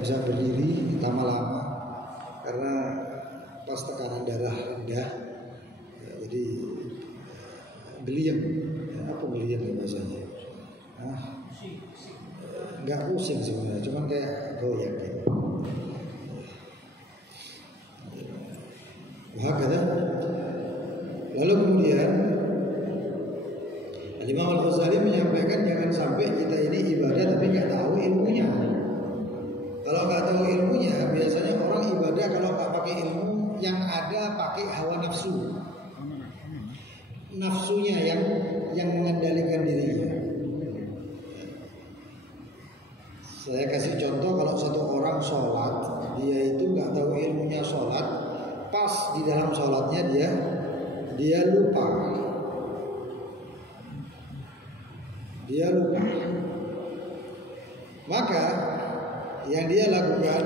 bisa berdiri lama-lama karena pas tekanan darah rendah, ya, jadi geliam, ya, apa geliam ya bahasanya? Nggak pusing sebenarnya, cuman kayak goyang gitu. Wah kata. Lalu kemudian Imam Al-Ghazali menyampaikan jangan sampai kita ini ibadah tapi nggak tahu ilmunya. Kalau nggak tahu ilmunya, biasanya orang ibadah kalau nggak pakai ilmu, yang ada pakai hawa nafsu, nafsunya yang mengendalikan dirinya. Saya kasih contoh, kalau satu orang sholat, dia itu nggak tahu ilmunya sholat, pas di dalam sholatnya dia lupa. Maka yang dia lakukan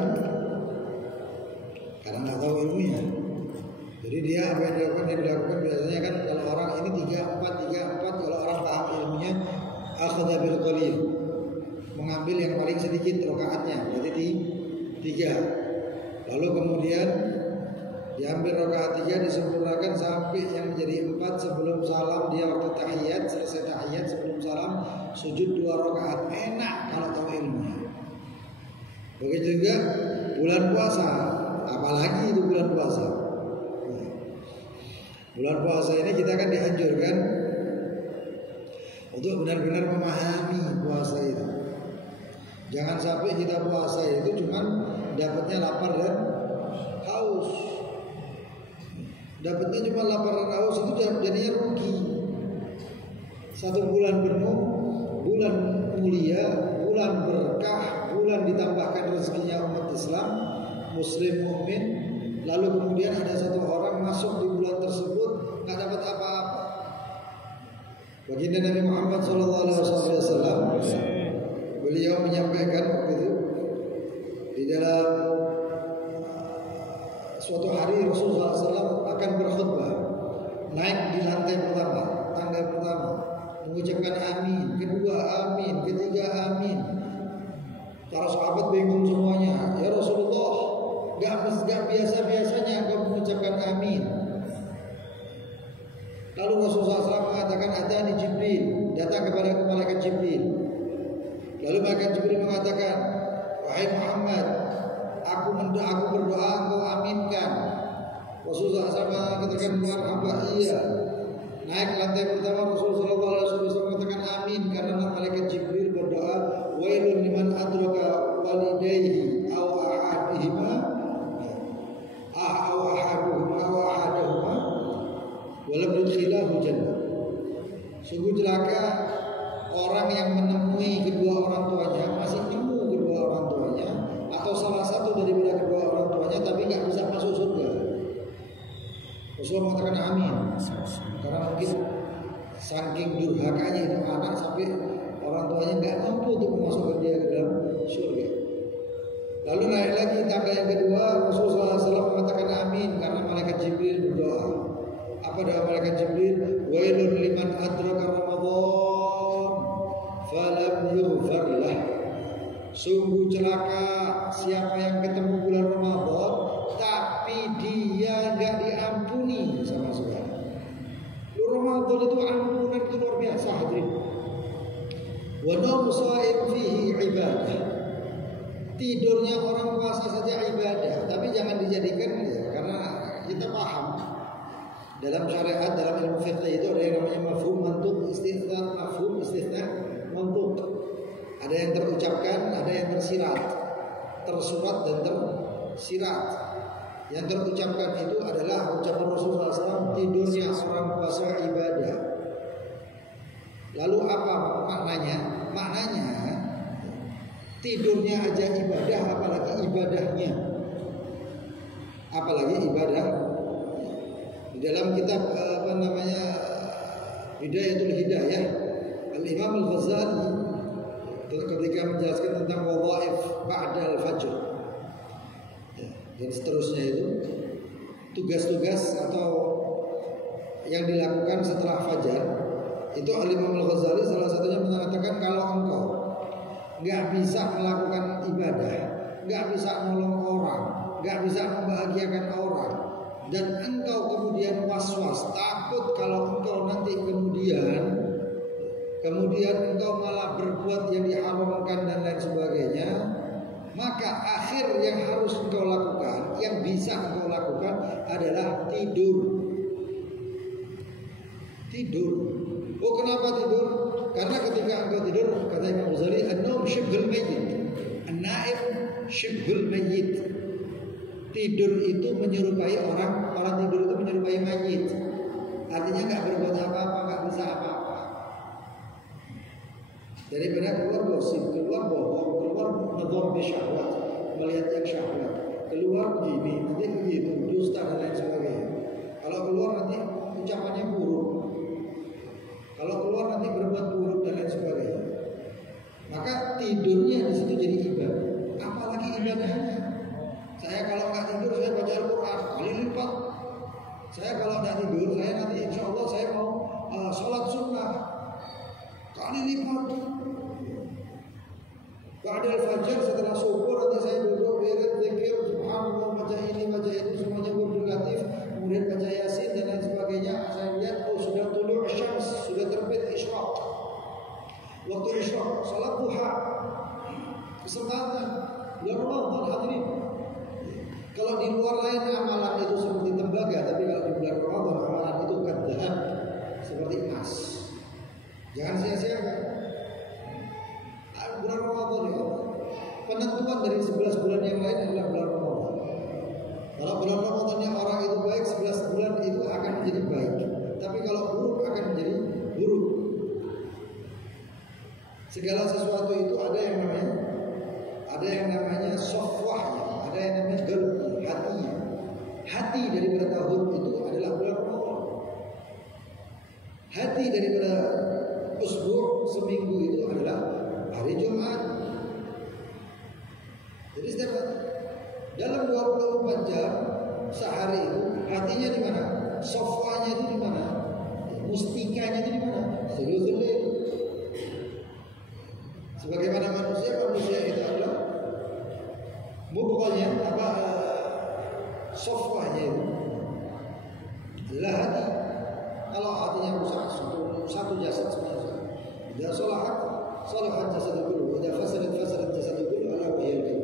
karena nggak tahu ilmunya, jadi dia apa yang dilakukan biasanya kan kalau orang ini 3-4 kalau orang paham ilmunya, akhadha bil qalil, mengambil yang paling sedikit rakaatnya, berarti 3. Lalu kemudian diambil rakaat 3 disempurnakan sampai yang menjadi 4 sebelum salam, dia waktu tahiyat, selesai tahiyat sebelum salam sujud 2 rakaat. Enak kalau tahu ilmunya. Begitu juga bulan puasa, apalagi itu bulan puasa. Bulan puasa ini kita kan dianjurkan untuk benar-benar memahami puasa itu. Jangan sampai kita puasa itu cuman dapatnya lapar dan haus. Dapatnya cuma lapar dan haus itu jadinya rugi. 1 bulan penuh, bulan mulia, bulan berkah, bulan ditambahkan rezekinya umat Islam, Muslim mukmin. Lalu kemudian ada 1 orang masuk di bulan tersebut nggak dapat apa-apa. Baginda Nabi Muhammad SAW, beliau menyampaikan waktu itu di dalam suatu hari Rasulullah SAW akan berkhutbah, naik di lantai pertama, tangga pertama, mengucapkan amin, kedua amin, ketiga amin. Para sahabat bingung semuanya. Ya Rasulullah, gak biasa-biasanya engkau mengucapkan amin. Lalu Rasulullah SAW mengatakan, atani Jibril, datang kepada malaikat Jibril. Lalu malaikat Jibril mengatakan, wahai Muhammad, aku berdoa, engkau aminkan. Rasulullah SAW mengatakan, marhaba, iya. Naik lantai pertama, Rasulullah SAW mengatakan amin, karena malaikat Jibril berdoa, wailun liman adraka walidayhi aw ahadihima aw ahadahuma walam yudkhilahu jannah. Sungguh celaka orang yang menemui kedua orang tuanya, masih nemu kedua orang tuanya, atau salah satu daripada kedua orang tuanya tapi nggak bisa masuk surga. Rasulullah mengatakan amin, karena mungkin saking durhakanya itu anak sampai orang tuanya nggak mampu untuk memasukkan dia ke dalam surga. Lalu naik lagi tangga yang kedua, Rasulullah SAW mengatakan amin, karena malaikat Jibril berdoa. Apa doa malaikat Jibril? Wailun liman adraka Ramadan falam yughfar lah. Sungguh celaka siapa yang ketemu bulan Ramadan tapi dia nggak diampuni sama sekali. Ramadan itu ampunan itu luar biasa, hadirin. Wa nawmu sha'im fihi ibadah. Tidurnya orang puasa saja ibadah, tapi jangan dijadikan ya, karena kita paham dalam syariat, dalam ilmu fiqh itu ada yang namanya mafhum mantuq istithna, mafhum istithna mantuq. Ada yang terucapkan, ada yang tersirat, tersurat dan tersirat. Yang terucapkan itu adalah ucapan Rasulullah SAW, tidurnya orang puasa ibadah. Lalu apa maknanya? Maknanya tidurnya aja ibadah, apalagi ibadahnya. Apalagi ibadah. Di dalam kitab Hidayatul Hidayah, Al-Imam Al-Ghazali ketika menjelaskan tentang wadhaif ba'dal fajr dan seterusnya, itu tugas-tugas atau yang dilakukan setelah fajar, itu Al-Imam Al-Ghazali salah satunya mengatakan kalau engkau nggak bisa melakukan ibadah, nggak bisa nolong orang, nggak bisa membahagiakan orang, dan engkau kemudian was-was, takut kalau engkau nanti kemudian engkau malah berbuat yang diharamkan dan lain sebagainya, maka akhir yang harus engkau lakukan, yang bisa engkau lakukan adalah tidur. Oh, kenapa tidur? Karena ketika engkau tidur, kata Imam Ghazali, an-naum shibhul mayyit, an-naim shibhul mayyit. Tidur itu menyerupai orang tidur itu menyerupai mayit. Artinya nggak berbuat apa-apa, nggak bisa apa-apa. Daripada keluar gosip, keluar bohong, keluar nadhar bi syahwat, melihat yang syahwat, keluar begini, nanti begitu, dusta dan lain sebagainya. Kalau keluar nanti ucapannya buruk, kalau keluar nanti berbuat buruk dan lain sebagainya. Maka tidurnya di situ jadi ibadah. Apalagi ibadahnya. Saya kalau nggak tidur saya baca Al-Quran kali lipat. Saya kalau nggak tidur saya nanti insya Allah saya mau sholat sunnah kali lipat. Ba'dal fajar setelah subuh nanti saya duduk wirid zikir subhanallah, baca ini semuanya berdulatif, kemudian baca yasin dan lain sebagainya. Saya lihat sudah tulu' syams, sudah terbit isyraq. Waktu isyraq salat duha, kesempatan bulan Ramadan hadirin. Kalau di luar lain amalan itu seperti tembaga, tapi kalau di bulan Ramadan amalan itu kadzahab, seperti emas. Jangan sia-siakan. Bulan Ramadan ya, penentuan dari 11 bulan yang lain adalah bulan Ramadan. Kalau bulan Ramadannya orang itu baik, 11 bulan itu akan menjadi baik. Tapi kalau buruk akan menjadi buruk. Segala sesuatu itu ada yang namanya sofwahnya, ada yang namanya qalbi, hatinya. Hati daripada tahun itu adalah bulan Ramadan. Hati daripada usbu' seminggu itu adalah hari Jumat. Jadi setiap dalam 24 jam sehari itu hatinya di mana? Sofwanya itu di mana? Mustikanya itu di mana? Sulusul lail. Sebagaimana manusia itu adalah mubghanya sofwanya itu adalah hati. Kalau hatinya rusak, satu jasad semuanya. Dia salahat jasad kullu, idza fasadat jasad kullu ala wajhi.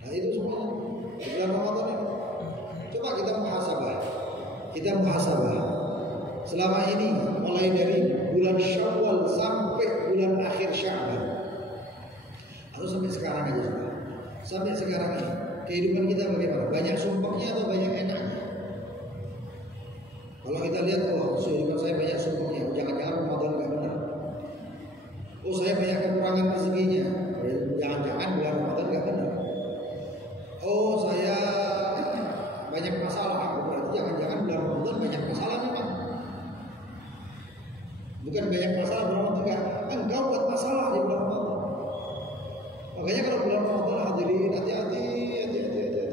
Nah itu semuanya bulan Ramadan ini. Coba kita muhasabah. Selama ini mulai dari bulan Syawal sampai bulan akhir Sya'ban, atau sampai sekarang aja sudah. Sampai sekarang ini kehidupan kita bagaimana? Banyak sumpahnya atau banyak enaknya? Kalau kita lihat, kehidupan saya banyak sumpahnya, jangan-jangan Ramadan nggak benar. Saya banyak kekurangan rezekinya, jangan-jangan bulan Ramadan nggak benar. Saya banyak masalah, berarti jangan-jangan bulan Ramadan banyak masalah memang. Bukan banyak masalah bulan Ramadan, enggak. Engkau buat masalah di bulan Ramadan. Makanya kalau bulan Ramadan hadirin, hati-hati,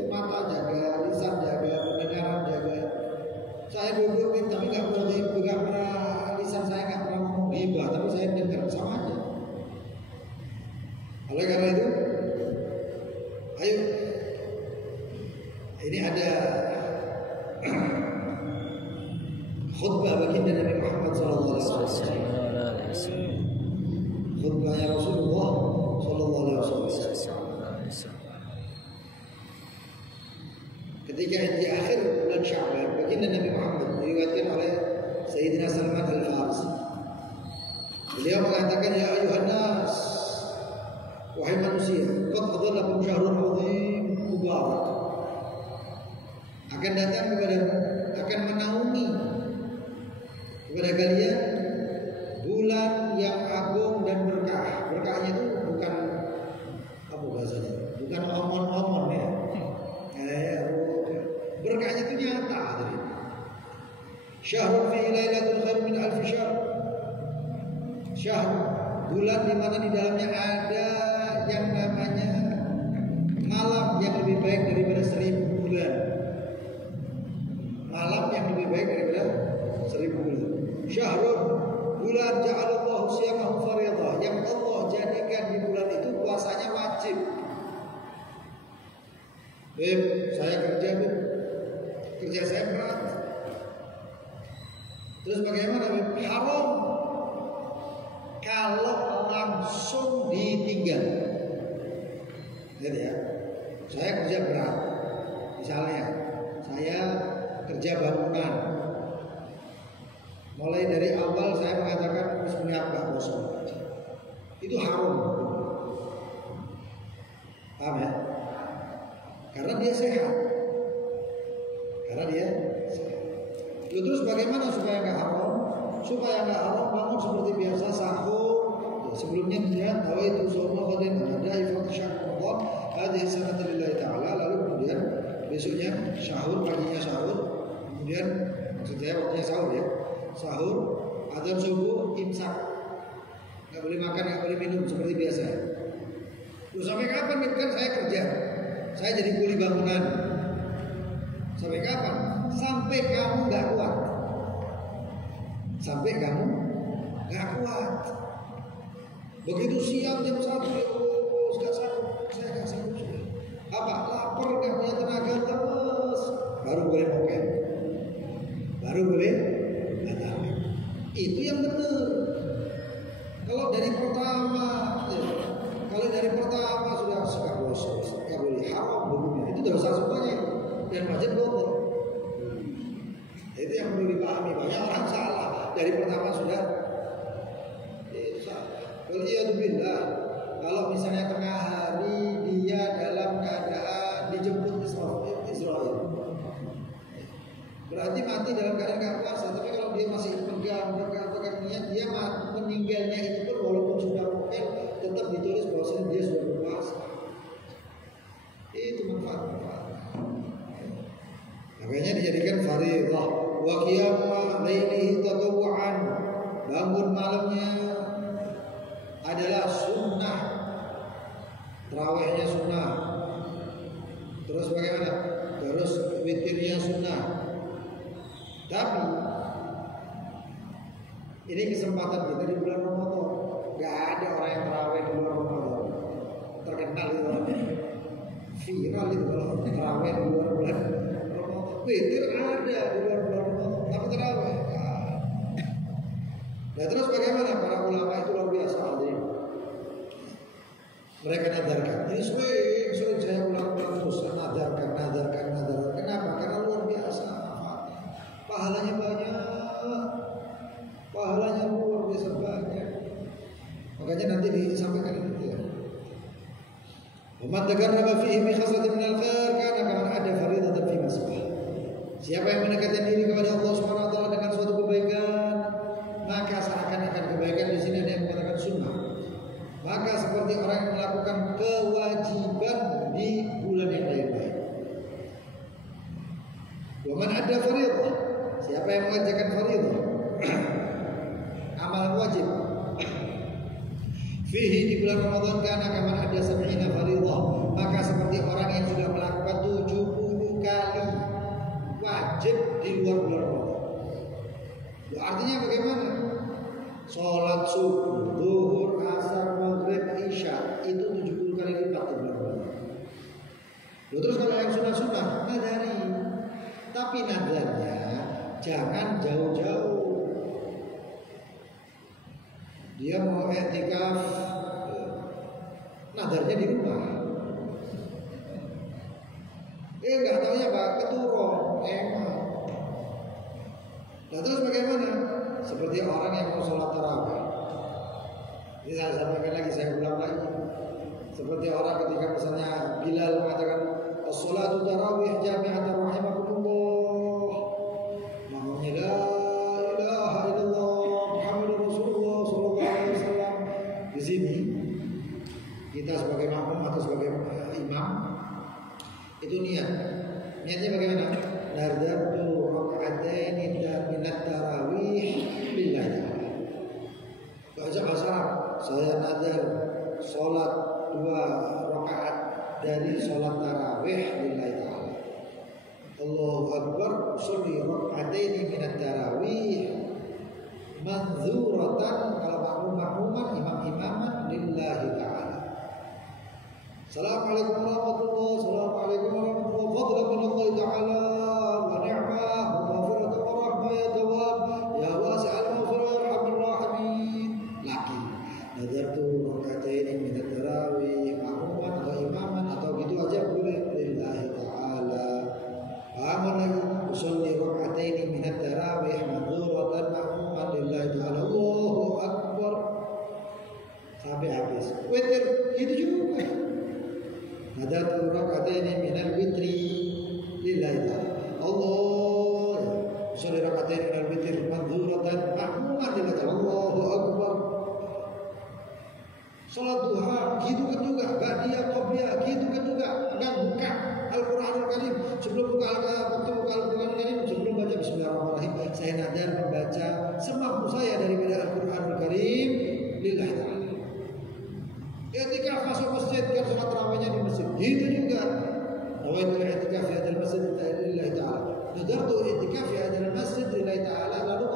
mata jaga, lisan jaga, pendengaran jaga. Saya duduk tapi nggak pernah lisan saya nggak pernah ngomong ghibah, tapi saya dengar sama aja. Oleh karena itu, ayo, ini ada khutbah baginda Nabi Muhammad SAW. Khutbahnya Rasulullah SAW. Ketika di akhir bulan Sya'ban, baginda Nabi Muhammad diriwayatkan oleh Sayyidina Salman Al-Farisi. Beliau mengatakan, ya ayuhan nas, wahai manusia, qad adhallakum syahrun 'azim mubarak. Akan datang akan menaungi kepada kalian bulan yang agung dan berkah. Berkahnya itu bukan apa bahasanya? Bukan omon-omon ya. Berkahnya itu nyata tadi. Syahrun fi lailatul khair min alf syahr. Syahr, bulan di mana di dalamnya ada yang namanya malam yang lebih baik daripada 1000 bulan. Malam yang lebih baik daripada 1000 bulan. Syahrun, bulan ja'alallahu siyamahu fardhan, yang Allah jadikan di bulan itu puasanya wajib. Saya kerja, kerja saya berat. Terus bagaimana, Beb? Haram kalau langsung ditinggal. Lihat ya, saya kerja berat. Misalnya, saya kerja bangunan. Mulai dari awal saya mengatakan bismillah nggak kosong. Itu haram. Paham ya? Karena dia sehat. Terus bagaimana supaya nggak haram? Supaya nggak haram, bangun seperti biasa sahur. Sebelumnya niat nawaitu shauma ghadin ada ifat syahr Ramadan hadhihi sanata lillahi ta'ala, lalu kemudian besoknya sahur, paginya sahur, kemudian maksud saya waktunya sahur ya. Sahur, adzan subuh, imsak. Nggak boleh makan, nggak boleh minum seperti biasa. Terus sampai kapan kan saya kerja? Saya jadi kuli bangunan. Sampai kapan? Sampai kamu nggak kuat. Sampai kamu nggak kuat. Begitu siang jam 1, nggak sanggup, saya nggak sanggup sudah. Apa? Lapar, nggak punya tenaga, lemes. Baru boleh moken. Baru boleh batal. Itu yang benar. Kalau dari pertama sudah nggak boleh haram dulunya. Itu dosa semuanya dan wajib dosa. Itu yang perlu dipahami. Banyak orang salah dari pertama sudah. Waliyadzubillah, kalau misalnya tengah hari dia dalam keadaan dijemput Israel, berarti mati dalam keadaan nggak puasa. Tapi kalau dia masih pegang niat, dia meninggalnya itu pun walaupun sudah mungkin tetap ditulis bahwa dia sudah berpuasa. Itu manfaat. Makanya dijadikan fardhah. Wa qiyamu lailihi tatawwu'an, bangun malamnya adalah sunnah, tarawihnya sunnah. Terus bagaimana? Terus witirnya sunnah. Tapi ini kesempatan kita di bulan Ramadan. Gak ada orang yang tarawih di bulan Ramadan. Terkenal itu orangnya, viral itu kalau tarawih di luar bulan Ramadan. Witir ada di luar bulan Ramadan, tapi tarawih. Nah terus bagaimana para ulama itu luar biasa alim. Mereka nadarkan. Ini sering saya ulang-ulang terus nadarkan. Kenapa? Karena luar biasa. Pahalanya banyak. Pahalanya luar biasa banyak. Makanya nanti disampaikan itu ya. Waman tagarraba fihi bi khaslatin minal khair kana kaman ada faridatan fi masbah. Siapa yang mendekatkan diri kepada Allah Subhanahu wa taala dengan suatu kebaikan, maka seakan-akan kebaikan di sini ada yang mengatakan sunnah. Maka seperti orang yang melakukan kewajiban di bulan yang lain-lain. Waman ada fardhah, siapa yang mengerjakan fardhah, amalan wajib, fihi di bulan Ramadan kana kaman ada 70 fardhah, maka seperti orang yang sudah melakukan 70 kali wajib di luar bulan Ramadan. Artinya bagaimana? Sholat subuh, zuhur, asar, maghrib, isya itu 70 kali lipat di bulan Ramadan. Terus kalau yang sunnah-sunnah nadari, tapi nadarnya jangan jauh-jauh. Dia mau i'tikaf, nadarnya di rumah. Nggak taunya Pak keturun, emang. Nah terus bagaimana? Seperti orang yang mau sholat tarawih. Ini saya sampaikan lagi, saya ulang lagi. Seperti orang ketika misalnya Bilal mengatakan as-sholatu tarawih jami'atan rahimakumullah, namanya la ilaha illallah Muhammadur Rasulullah sallallahu alaihi wasallam. Di sini kita sebagai makmum atau sebagai imam itu niatnya bagaimana? Nardatu raka'ataini minat tarawih lillahi. Baca bahasa Arab, saya nadar sholat 2 rakaat dari sholat tarawih lillahi ta'ala. Allahu Akbar, sholli raka'ataini minat tarawih manzuratan, kalau makmuman imam-imaman lillahi ta'ala. Assalamualaikum warahmatullahi wabarakatuh. Fadlan min Allah Ta'ala wa ni'mah wa maghfiratan wa rahmah ya Tawwab ya wasi'al maghfirah ya arhamar rahimin. Lagi nadartu raka'ataini min at-tarawih ma'muman atau imaman atau gitu aja boleh lillahi ta'ala. Amal lagi usolli raka'ataini min at-tarawih madhuratan ma'muman lillahi ta'ala. Allahu akbar sampai habis. Witir gitu juga. Nadartu raka'ataini min al-witri lillahi ta'ala. Allah usolli raka'ataini min al-witri madhuratan ma'muman lillahi ta'ala. Allahu akbar. Salat duha gitu kan juga, ba'diyah qobliyah gitu kan juga. Enggak buka Al-Qur'anul Karim sebelum buka Al-Qur'anul Karim sebelum baca bismillahirrahmanirrahim saya nadar membaca semampu saya daripada Al-Qur'anul Karim lillahi ta'ala. I'tikaf masuk masjid kan salat tarawihnya di masjid gitu juga. Nawaitul i'tikaf fi hadzal masjid lillahi ta'ala. Nadartu i'tikaf fi hadzal masjid lillahi ta'ala lalu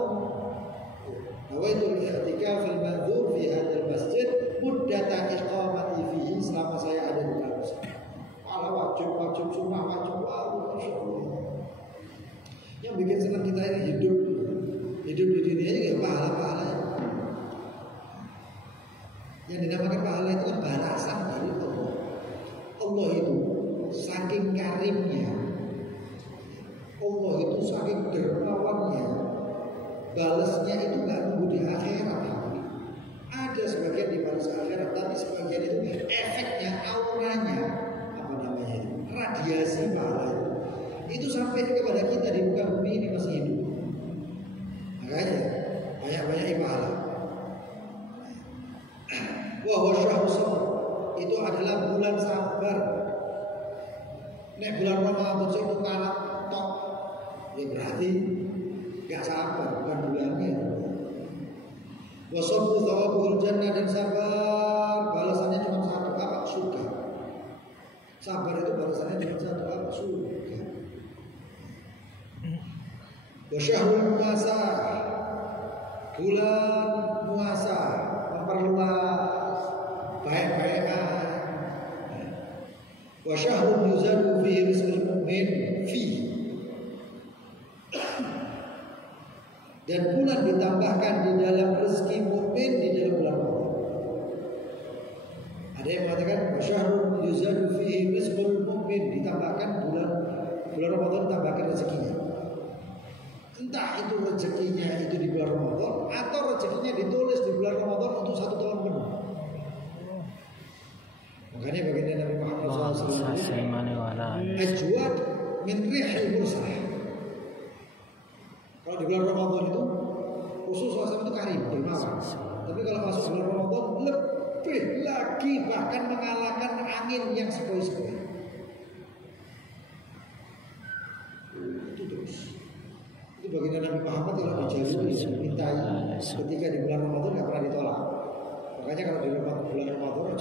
nawaitul i'tikaf al-madhur fi hadzal masjid muddata iqamati fihi selama saya ada di dalam masjid. Pahala wajib sunnah wajib masyaallah. Yang bikin senang kita ini hidup di dunia ini enggak pahala. Yang dinamakan pahala itu kan balasan dari Allah. Allah itu saking karimnya, Allah itu saking dermawannya, balasnya itu nggak nunggu di akhirat. Ada sebagian dibalas akhirat, tapi sebagian itu efeknya, auranya, apa namanya itu, radiasi pahala itu sampai kepada kita di muka bumi ini masih hidup. Makanya banyak-banyak pahala. Wah syahrul sabr itu adalah bulan sabar. Nek bulan Ramadan sing kalah tok, ya berarti gak sabar, bukan bulannya. Wa sabru thawabuhul jannah dan sabar balasannya cuma satu, apa? Surga. Sabar itu balasannya cuma satu, apa? Surga. Wa syahrul muasa bulan muasa memperluas baik-baikan. Wa syahrun yuzadu fihi rizqul mu'min fi. Dan bulan ditambahkan di dalam rezeki mukmin di dalam bulan Ramadan. Ada yang mengatakan wa syahrun yuzadu fihi rizqul mu'min, ditambahkan bulan Ramadan ditambahkan rezekinya. Entah itu rezekinya itu di bulan Ramadan atau rezekinya ditulis di bulan Ramadan untuk 1 tahun penuh. Makanya baginda Nabi Muhammad SAW ajwad min rihil mursalah. Kalau di bulan Ramadan itu khusus suasana itu karim, dermawan. Tapi kalau masuk bulan Ramadan lebih lagi, bahkan mengalahkan angin yang sepoi-sepoi. Itu terus. Itu baginda Nabi Muhammad kalau dijalui dimintai ketika di bulan Ramadan nggak pernah ditolak. Makanya kalau di bulan Ramadan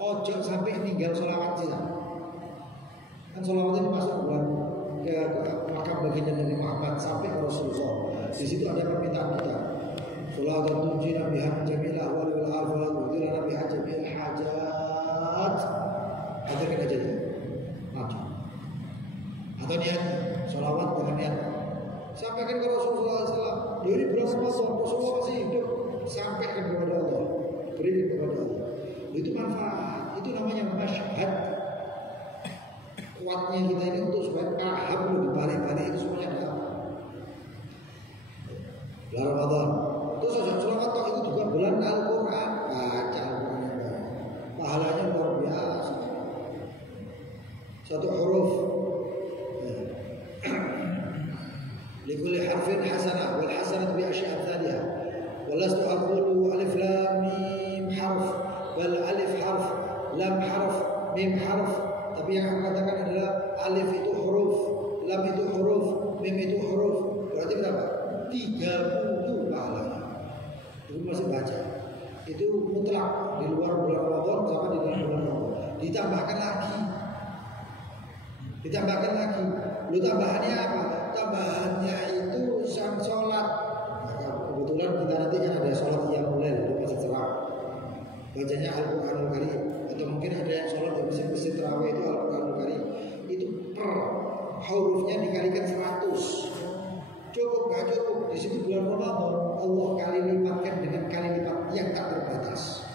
ojo sampai tinggal sholawat saja. Kan sholawat itu masuk bulan ke makam baginda Nabi Muhammad sampai ke Rasulullah. Di situ ada permintaan kita. Sholawat tunji Nabi Hajjamilah wal alfal udhila Nabi Hajjamil hajat. Hadirkan aja dia maju. Atau niat sholawat dengan niat sampaikan ke Rasulullah SAW. Dari bulan Ramadan Rasulullah masih hidup, sampaikan kepada Allah, berikan kepada Allah. Itu manfaat, itu namanya masyhad. Kuatnya kita ini untuk supaya paham loh, balik-balik itu semuanya ada. Bulan Ramadan, terus sholawat itu juga bulan Al-Quran, baca Al-Quran, pahalanya luar biasa. Satu huruf, likulli harfin hasanah, wal hasanah bi asy'ar thaniya. Walastu aqulu alif lam mim harf, bal alif harf, lam harf, mim harf. Tapi yang aku katakan adalah alif itu huruf, lam itu huruf, mim itu huruf. Berarti berapa? 30 pahalanya. Itu masih baca. Itu mutlak di luar bulan Ramadan sama di dalam bulan Ramadan. Ditambahkan lagi. Lu tambahannya apa? Tambahannya itu sholat. Nah, kebetulan kita nanti kan ada sholat yang mulai di masjid Seram. Bacanya Al-Qur'anul Karim. atau mungkin ada yang sholat di masjid tarawih itu Al-Qur'anul Karim itu per hurufnya dikalikan 100. Cukup gak cukup? Di situ bulan Ramadan Allah kali lipatkan dengan kali lipat yang tak terbatas.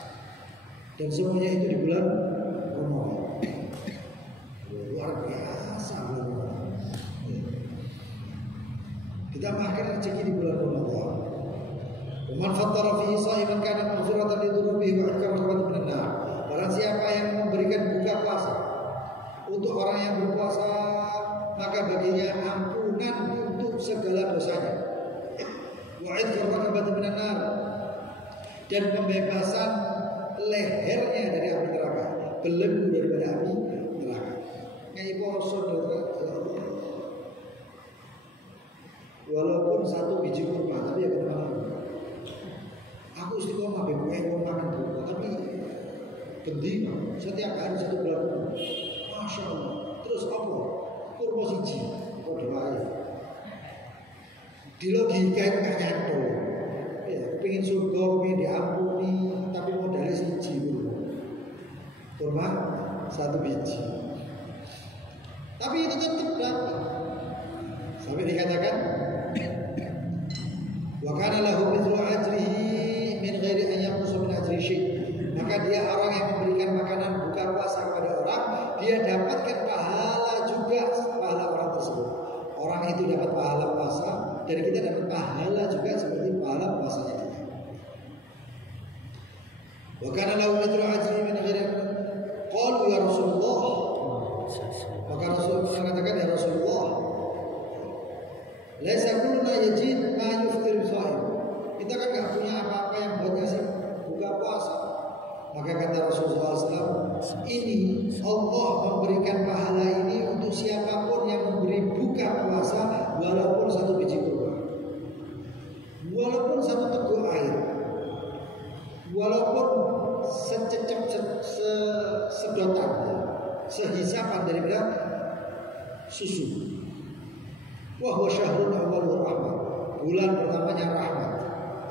Dan semuanya itu di bulan Ramadan. Luar biasa bulan Ramadan. Kita makan rezeki di bulan Ramadan. Man fattara fihi sha'iman kana maghfiratan li dhunubihi wa akbar rahmatan minan nar. Barang siapa yang memberikan buka puasa untuk orang yang berpuasa, maka baginya ampunan untuk segala dosanya. Wa akbar rahmatan minan nar, dan pembebasan lehernya dari api neraka, belenggu daripada api neraka. Ngai poso walaupun 1 biji kurma, tapi ya teman-teman, aku istiqomah BPN mau makan kurma, tapi penting setiap hari 1 bulan kurma. Masya Allah. Terus apa? Kurma siji, kok doain. Di logika itu gak nyantol. Ya, pengen surga, pengen diampuni, tapi modalnya siji kurma 1 biji. Tapi itu tetap dapat. Sampai dikatakan wa kana lahu mithlu ajrihi min ghairi an yanqusa min ajri syai'. Maka dia orang yang memberikan makanan buka puasa kepada orang, dia dapatkan pahala juga pahala orang tersebut. Orang itu dapat pahala puasa, dan kita dapat pahala juga seperti pahala puasanya kita. Wa kana lahu mithlu ajrihi min ghairi qalu ya Rasulullah. Maka Rasulullah mengatakan, ya Rasulullah, laisa kulluna yajid ma yuftir shaim. Kita kan enggak punya apa-apa yang buat ngasih buka puasa. Maka kata Rasulullah SAW, ini Allah memberikan pahala ini untuk siapapun yang memberi buka puasa walaupun 1 biji kurma, walaupun 1 teguk air, walaupun sececep sedotan, sehisapan daripada susu. Wahwa syahrul awwaluhu rahmah, bulan pertamanya rahmat.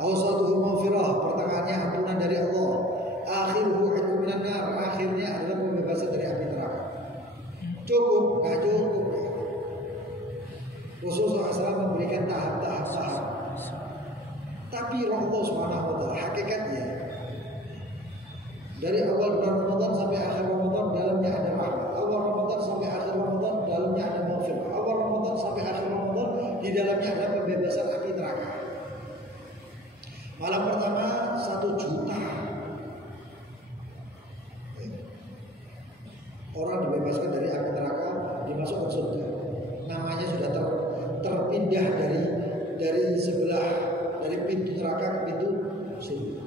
Awsatuhu maghfirah, pertengahannya ampunan dari Allah. Akhiruhu itqun minan nar, akhirnya adalah pembebasan dari api neraka. Cukup? Gak cukup. Rasulullah SAW memberikan tahap-tahap. Tapi Allah Subhanahu wa taala hakikatnya dari awal bulan Ramadan sampai akhir Ramadan dalamnya ada rahmat. Awal Ramadan sampai akhir Ramadan dalamnya ada maghfirah. Awal Ramadan sampai akhir Ramadan di dalamnya ada pembebasan api neraka. Malam pertama 1 juta orang dibebaskan dari api neraka, dimasukkan surga. Namanya sudah terpindah dari sebelah, dari pintu neraka ke pintu surga.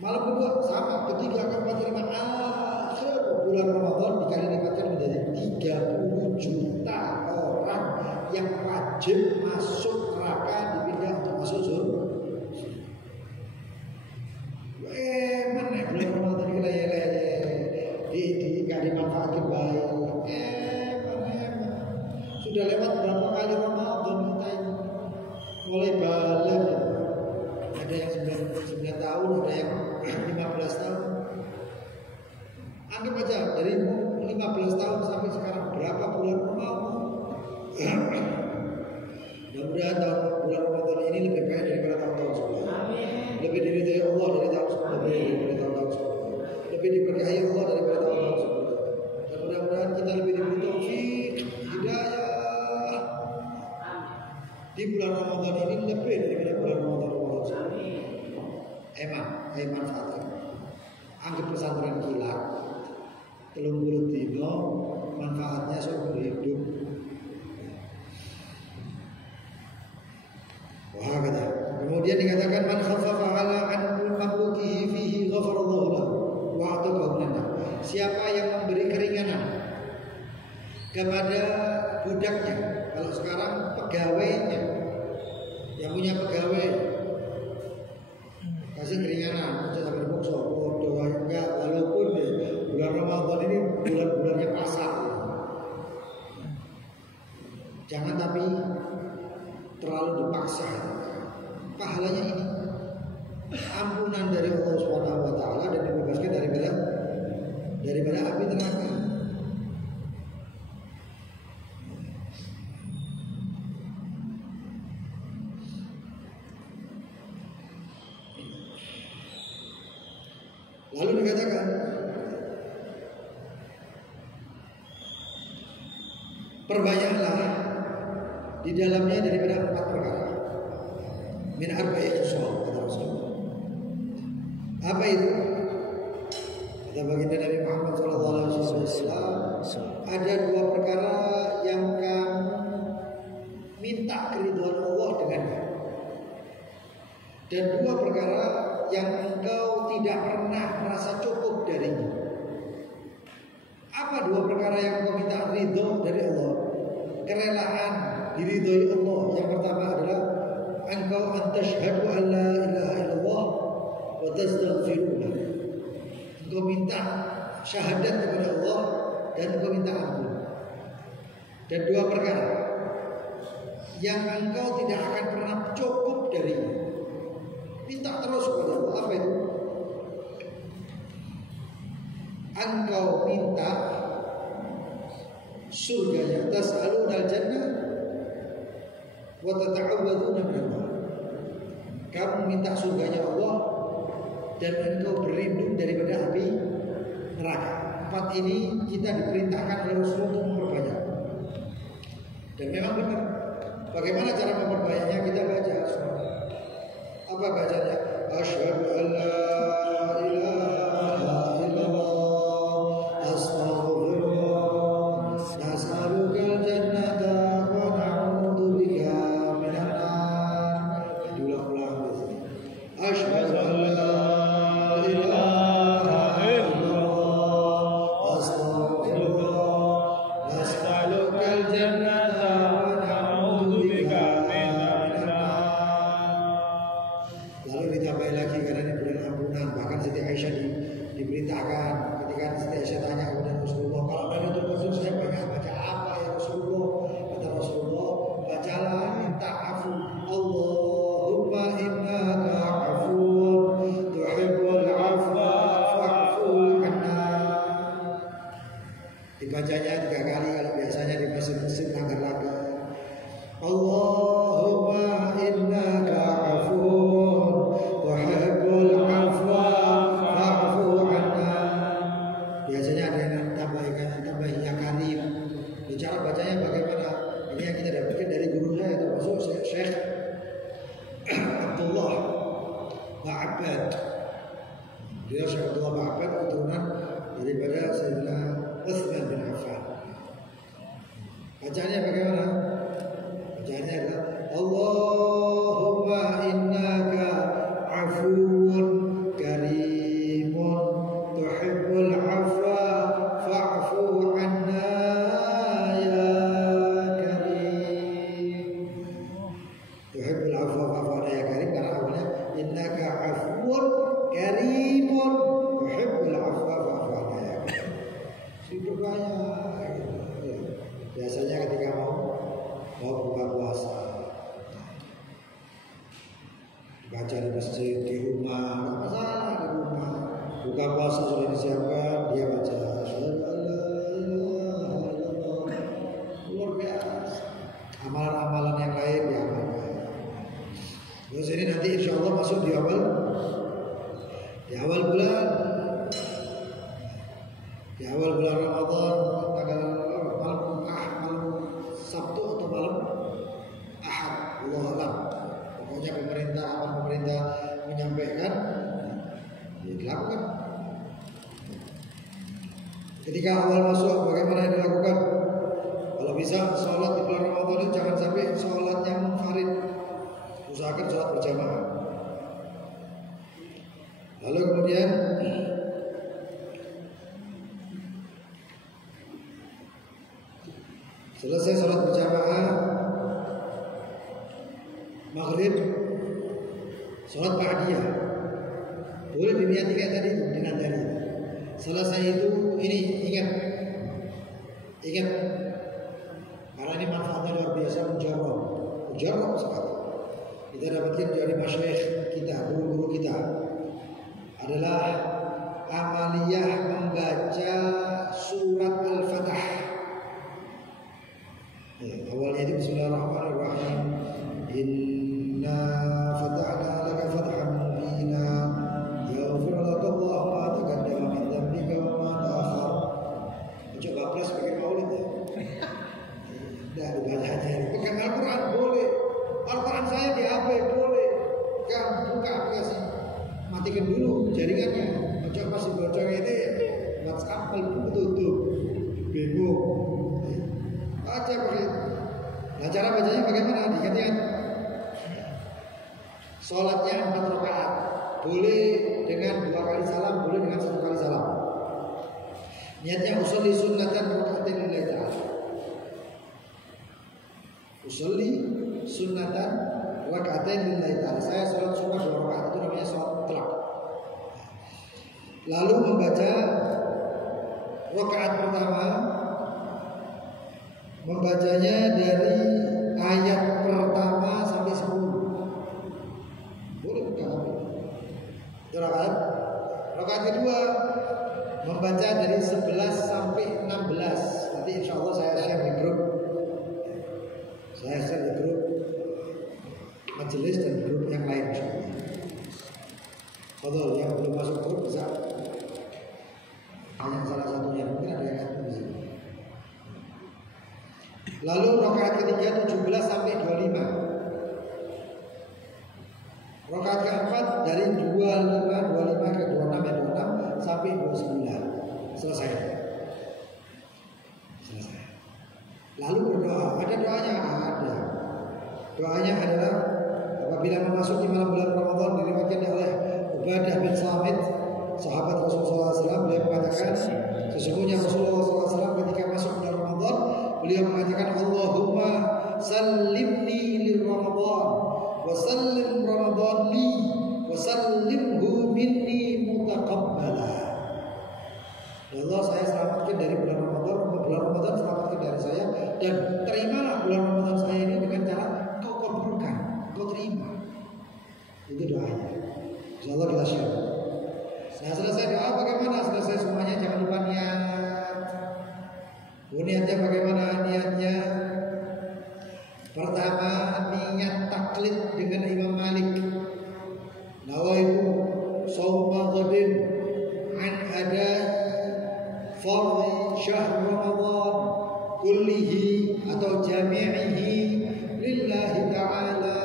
Malam kedua sama, ketiga, keempat, kelima, akhir bulan Ramadan dikali lipatkan menjadi 30 juta orang yang wajib masuk neraka dipindah untuk masuk surga. Mana bulan Ramadan kita gak dimanfaatkan baik. Sudah lewat berapa kali Ramadan kita ini, mulai balik. Ada yang 9 tahun, ada yang 15 tahun. Anggap aja dari 15 tahun sampai sekarang berapa bulan Ramadan. Mudah-mudahan bulan Ramadan ini lebih baik daripada tahun-tahun sebelumnya. Lebih diridhai Allah dari tahun sebelumnya, lebih diberkahi Allah daripada tahun-tahun sebelumnya. Dan mudah-mudahan kita lebih diberi taufik, hidayah di bulan Ramadan ini lebih daripada bulan Ramadan sebelumnya. Manfaatkan. Anggap pesantren kilat 30 dino, manfaatnya seumur hidup. Wah, kata. Kemudian dikatakan man khaffafa ala an mamlukihi fihi ghafarallahu lahu wa ataqahu minan nar. Siapa yang memberi keringanan kepada budaknya, kalau sekarang pegawainya, yang punya pegawai kasih keringanan, jangan sampai dipaksa. Doa enggak, walaupun bulan Ramadan ini bulan-bulannya pasar. Jangan tapi terlalu dipaksa. Pahalanya ini ampunan dari Allah Subhanahu wa taala. daripada api neraka. Lalu dikatakan perbanyaklah di dalamnya daripada 4 perkara. Min arba'i khisal, kata Rasulullah. Apa itu? Kata baginda Nabi Muhammad SAW, ada 2 perkara yang kamu minta keridhaan Allah dengannya, dan 2 perkara yang engkau tidak pernah merasa cukup darinya. Apa 2 perkara yang engkau minta ridho dari Allah, kerelaan diridhoi Allah? Yang pertama adalah engkau antashhadu an la ilaha illallah wa tastaghfirullah. Engkau minta syahadat kepada Allah dan engkau minta ampun. Dan 2 perkara yang engkau tidak akan pernah cukup darinya, minta terus kepada Allah. Apa itu? Engkau minta surganya, tas'aluna al-jannah wa tata'awwadzuna minallah. Kamu minta surganya Allah dan engkau berlindung daripada api neraka. 4 ini kita diperintahkan oleh Rasulullah untuk memperbanyak. Dan memang benar. Bagaimana cara memperbanyaknya? Kita baca semua. Apa bacanya? Asyhadu an la ilaha illallah astaghfirullah nas'alukal jannata wa na'udzu bika minan nar. Diulang-ulang di sini. Asyhadu an la ilaha illallah astaghfirullah nas'alukal jannata wa na'udzu bika minan nar. Lalu ditambahin lagi karena ini bulan ampunan. Bahkan Siti Aisyah diberitakan ketika Siti Aisyah tanya kepada Rasulullah, kalau Lailatul Qadar saya banyak baca apa ya Rasulullah? Kata Rasulullah, bacalah minta afu. Allahumma innaka afuwun tuhibbul afwa fa'fu anna. Dibacanya 3 kali kalau biasanya di masjid-masjid langgar-langgar. Allahumma innaka afuwun tuhibbul afwa fa'fu anna. Biasanya ada yang tambahkan ya karim. Cara bacanya bagaimana? Ini yang kita dapatkan dari guru saya, termasuk Syekh Abdullah Ba'abad. Dia Syekh Abdullah Ba'abad keturunan daripada Sayyidina Utsman bin Affan. Bacanya bagaimana? Bacanya adalah Allahumma innaka afuwun karimun tuhibbul afwa fa'fu anna ya karim. Tuhibbul afwa fa'fu anna ya karim, karena awalnya innaka afuwun karimun tuhibbul afwa fa'fu anna ya karim. Itu banyak. Biasanya ketika mau buka puasa, baca di masjid, di rumah, nggak masalah di rumah. Buka puasa sudah disiapkan, dia baca luar biasa. Amalan-amalan yang lain diamalkan. Terus ini nanti insya Allah masuk di awal bulan, di awal bulan Ramadan, tanggal malam Sabtu atau malam Ahad, Allah alam. Pokoknya pemerintah menyampaikan, dilakukan. Ketika awal masuk, bagaimana yang dilakukan? Kalau bisa sholat di bulan Ramadan itu jangan sampai sholat yang munfarid, usahakan sholat berjamaah. Lalu kemudian selesai sholat berjamaah maghrib, sholat ba'diyah boleh diniati kayak tadi dengan tadi. Selesai itu ini ingat karena ini manfaatnya luar biasa, mujarab sekali. Kita dapatkan dari masyayikh kita, guru-guru kita adalah amaliyah membaca surat Al-Fatah. Awalnya itu Bismillahirrahmanirrahim. Inna fatahna laka fathan mubina yaghfir laka Allahu ma taqaddama min dhanbika wa ma ta'akhkhar. Coba kelas pakai maulid ya. Enggak dibaca aja. Pegang Al-Qur'an boleh. Al-Qur'an saya di HP boleh. Kamu buka aplikasi. Matikan dulu jaringannya. Coba si bocor ini WhatsApp tutup. Bingung. Baca pakai. Nah, cara bacanya bagaimana? Diingat-ingat. Salatnya 4 rakaat. Boleh dengan 2 kali salam, boleh dengan 1 kali salam. Niatnya usolli sunnatan rakaatin lillahi ta'ala. Usolli sunnatan rakaatin lillahi ta'ala. Saya salat sunnah 2 rakaat, itu namanya salat mutlak. Lalu membaca rakaat pertama, membacanya dari ayat pertama sampai 10. Boleh bukan? Rakaat kedua membaca dari 11 sampai 16. Nanti insya Allah saya share di grup. Saya share di grup majelis dan grup yang lain. Kalau yang belum masuk grup bisa hanya salah satunya, mungkin ada yang di sini. Lalu rakaat ketiga 17 sampai 25. Rakaat keempat dari 25 ke 26 sampai 29. Selesai. Lalu berdoa. Ada doanya? Ada. Doanya adalah apabila memasuki malam bulan Ramadan, diriwayatkan oleh Ubadah bin Samit, sahabat Rasulullah SAW, beliau mengatakan sesungguhnya Rasulullah SAW ketika masuk bulan Ramadan, beliau mengatakan Allahumma sallimni li Ramadan wa sallim Ramadan li wa sallimhu minni mutaqabbala. Ya Allah, saya selamatkan dari bulan Ramadan selamatkan dari saya, dan terimalah bulan Ramadan saya ini dengan cara kau kabulkan, kau terima. Itu doanya. Insyaallah kita share. Nah, selesai doa bagaimana? Selesai semuanya jangan lupa niat. Niatnya bagaimana? Niatnya pertama niat taklid dengan Imam Malik. Nawaitu shauma ghadin an ada fardhi syahr Ramadan kullihi atau jami'ihi lillahi ta'ala.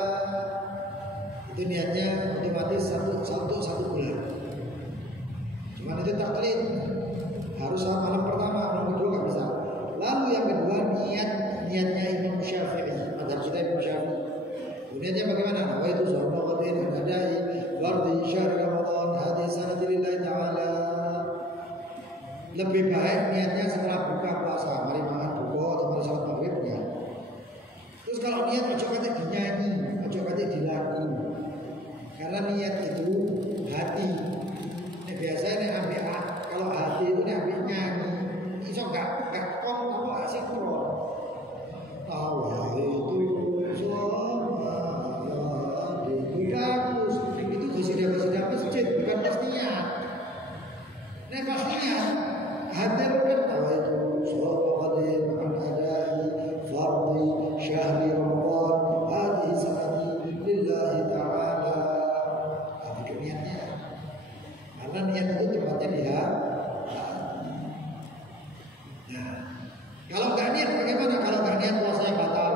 Itu niatnya otomatis satu bulan. Cuman itu taklid. Harus malam pertama, malam kedua nggak bisa. Lalu yang kedua niatnya Imam Syafi'i, mazhab kita Imam Syafi'i. Niatnya bagaimana? Wa itu shauma ghadin adai fardhi syahr Ramadan hadhihi sanati lillahi ta'ala. Lebih baik niatnya setelah buka puasa, mari makan buka atau mari salat maghrib ya. Terus kalau niat ojo kate dinyanyi, ojo kate dilagu. Karena niat itu hati. Nek biasanya ambek kalau hati itu nek ambek nyanyi, iso gak kok apa sinkron. Tahu itu selama bagus. Itu qasidah masjid bukan pas niat. Nek pas niat hadirkan tahu itu selama qadim an adai fardhi syahri Ramadan hadhihi sanati lillahi ta'ala. Tapi niatnya karena niat itu tempatnya dia. Nah, kalau nggak niat bagaimana? Kalau nggak niat puasanya batal.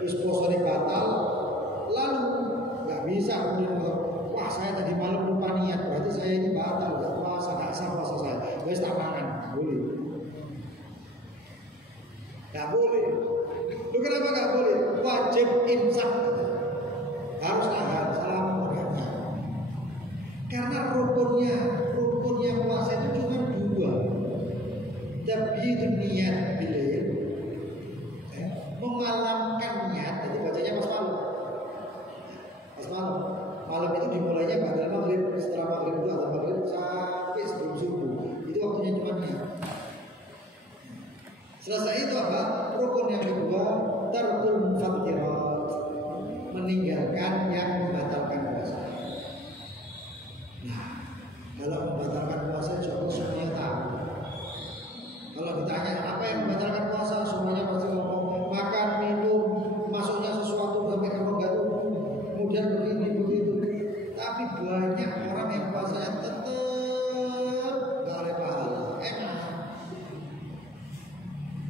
Terus puasanya batal, lalu nggak bisa kemudian wah saya tadi malam lupa niat, berarti saya ini batal, nggak puasa, nggak sah puasa saya. Wes tak makan, boleh? Nggak boleh. Lu kenapa nggak boleh? Wajib imsak, harus tahan selama makannya. Karena rukunnya puasa itu cuma 2. Tapi itu niat bilil, memalamkan niat. Jadi bacanya pas malam. Malam itu dimulainya pada maghrib, setelah maghrib itu atau maghrib sampai sebelum subuh. Itu waktunya cuma niat. Selesai itu apa? Rukun yang kedua, tarkul mufattirat, meninggalkan yang membatalkan puasa. Nah,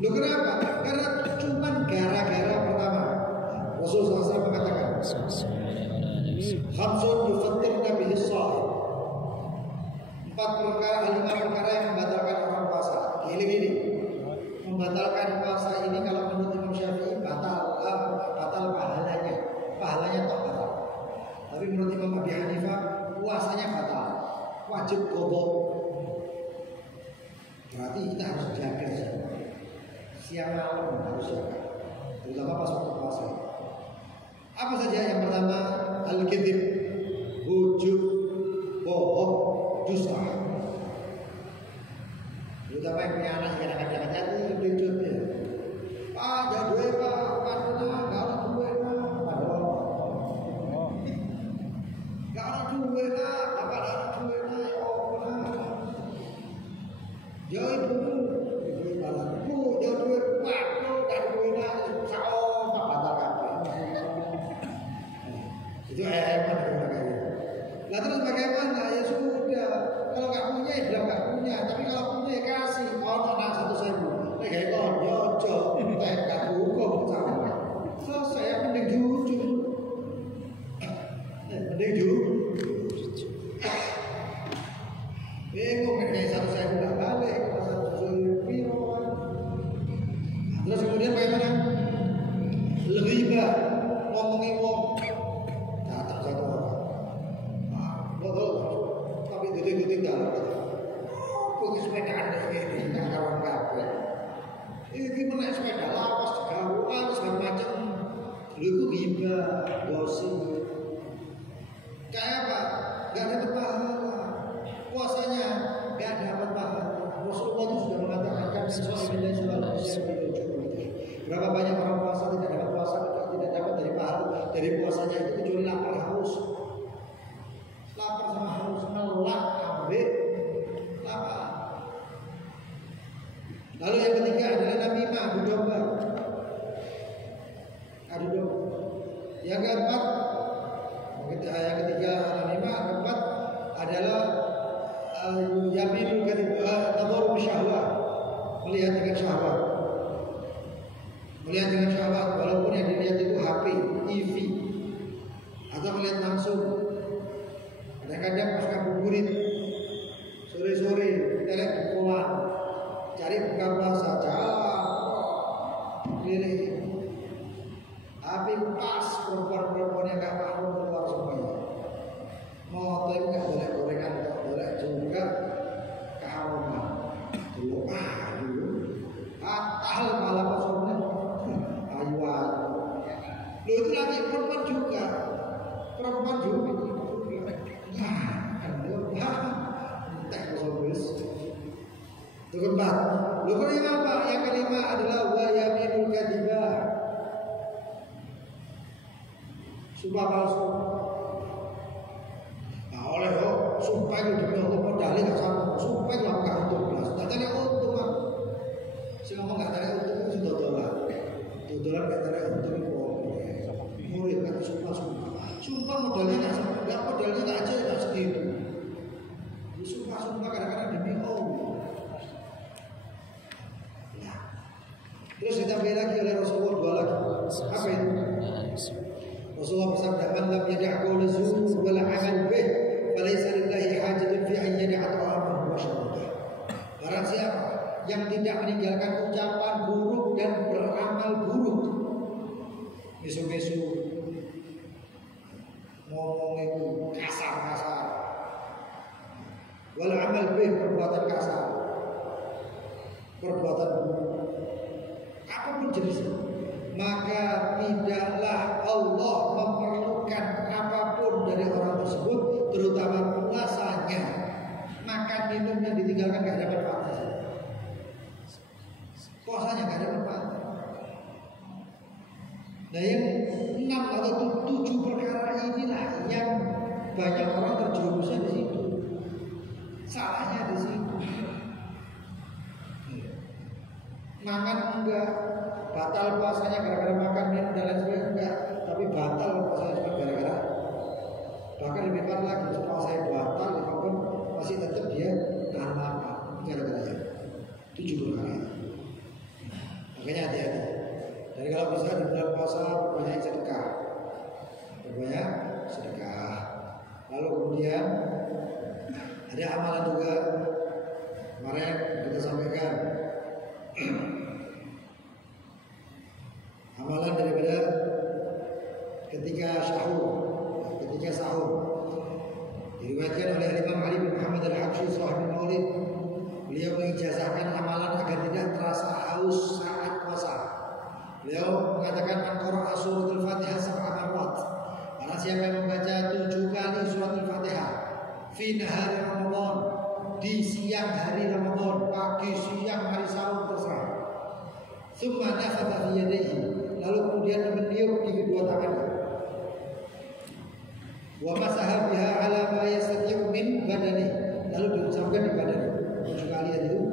Loh kenapa? Karena cuma gara-gara pertama Rasulullah SAW mengatakan khamsun yufattirna bihi shaim. 5 perkara yang membatalkan orang puasa. Gini. Membatalkan puasa ini kalau menurut Imam Syafi'i batal pahalanya. Pahalanya tak batal. Tapi menurut Imam Abi Hanifah puasanya batal. Wajib qadha. Berarti kita harus jaga siang malam harus jaga. Terutama pas waktu puasa. Apa saja? Yang pertama al-kadzib, ujub, bohong, dusta. Terutama yang punya anak yang kadang-kadang hati berjutnya. Pak, jangan duwe Pak, padahal enggak ada duwe Pak. Padahal enggak ada duwe Pak, apa ada duwe Pak? Ya ibu, ibu jangan duwe Pak, enggak duwe Pak, sao Pak batal kabeh. Itu hebat kayak. Lah terus bagaimana? Ya sudah, kalau nggak punya ya bilang nggak punya, tapi kalau punya ya kasih. Kalau nak 1.000, kayak kau jojo, tekad hukum sama. Saya mending jujur, bingung kayak 1.000 nggak balik, kalau 1.000 piro. Terus kemudian bagaimana? Ghibah, ngomongi wong. Datang satu orang. Tapi detik-detik dalam. Kok sepedaan kayak gini, nggak kawan kabeh. Ini menaik sepeda lawas, gawuan, segala macam. Lu itu ghibah, gosip. Kayak apa? Nggak dapat pahala. Puasanya nggak dapat pahala. Rasulullah itu sudah mengatakan kan berapa banyak orang puasa tidak dapat puasa, tidak dapat dari pahala dari puasanya itu kecuali lapar haus. Lapar sama haus ngelak ambil lapar. Lalu yang ketiga adalah namimah, adu domba. Yang keempat namimah, keempat adalah yaminul kadhib, nadharu bisyahwat, melihat dengan syahwat. Melihat dengan syahwat walaupun yang dilihat itu HP, TV, atau melihat langsung. Kadang-kadang pas ngabuburit sore-sore kita lihat di kolam, cari buka puasa, lirik. Tapi pas perempuan-perempuan yang gak mahrum keluar semuanya. Mau tahu nggak boleh gorengan, boleh juga keharuman. Dulu batal malah pasomnya. Ayuan. Lo itu lagi perempuan juga. Entah kosong. Itu keempat. Lo kelima apa? Yang kelima adalah wa yaminul kadhibah. Sumpah palsu. Nah, oleh sumpah itu demi Allah modalnya nggak sama. Sumpah itu nggak untung belas. Nggak tadi untung mah. Si ngomong nggak tadi untung itu dodolan. Dodolan nggak tadi untung itu murid kan sumpah. Sumpah modalnya nggak sama. Nggak modalnya nggak aja nggak segitu. Sumpah kadang-kadang demi Allah. Nah. Terus ditambahin lagi oleh Rasulullah 2 lagi. Apa itu? Rasulullah bersabda, "Man lam yada' qawla zur wal 'amal bih, falaysa lillahi hajatun fi an yada'a ta'amahu wa syarabahu." Barang siapa yang tidak meninggalkan ucapan buruk dan beramal buruk, mesu-mesu, ngomong itu kasar-kasar, wal 'amal bih, perbuatan kasar, perbuatan buruk, apapun jenisnya, maka tidaklah Allah memerlukan apapun dari orang tersebut, terutama puasanya. Makan minumnya ditinggalkan gak ada manfaatnya. Puasanya gak ada manfaat. Nah yang 6 atau 7 perkara inilah yang banyak orang terjerumusnya di situ. Salahnya di situ. Makan enggak, batal puasanya gara-gara makan minum dan lain sebagainya enggak, tapi batal puasanya cuma gara-gara. Bahkan lebih parah lagi, puasanya batal, walaupun masih tetap dia tahan lapar gara-gara 7 perkara. amalan juga kemarin kita sampaikan. Amalan daripada ketika sahur diriwayatkan oleh Imam Ali bin Muhammad Al-Habsyi Shahibul Maulid. Beliau mengijazahkan amalan agar tidak terasa haus saat puasa. Beliau mengatakan man-qara'a suratul Fatihah sab'a marrat. Barang siapa yang membaca 7 kali suratul Fatihah fi nahari Ramadan, di siang hari Ramadan, pagi, siang, hari sahur terserah. Tsumma nafatha fi yadayhi, lalu kemudian meniup di kedua tangannya. Wa masaha biha ala ma yastati'u min badani, lalu diucapkan di badannya. 7 kali itu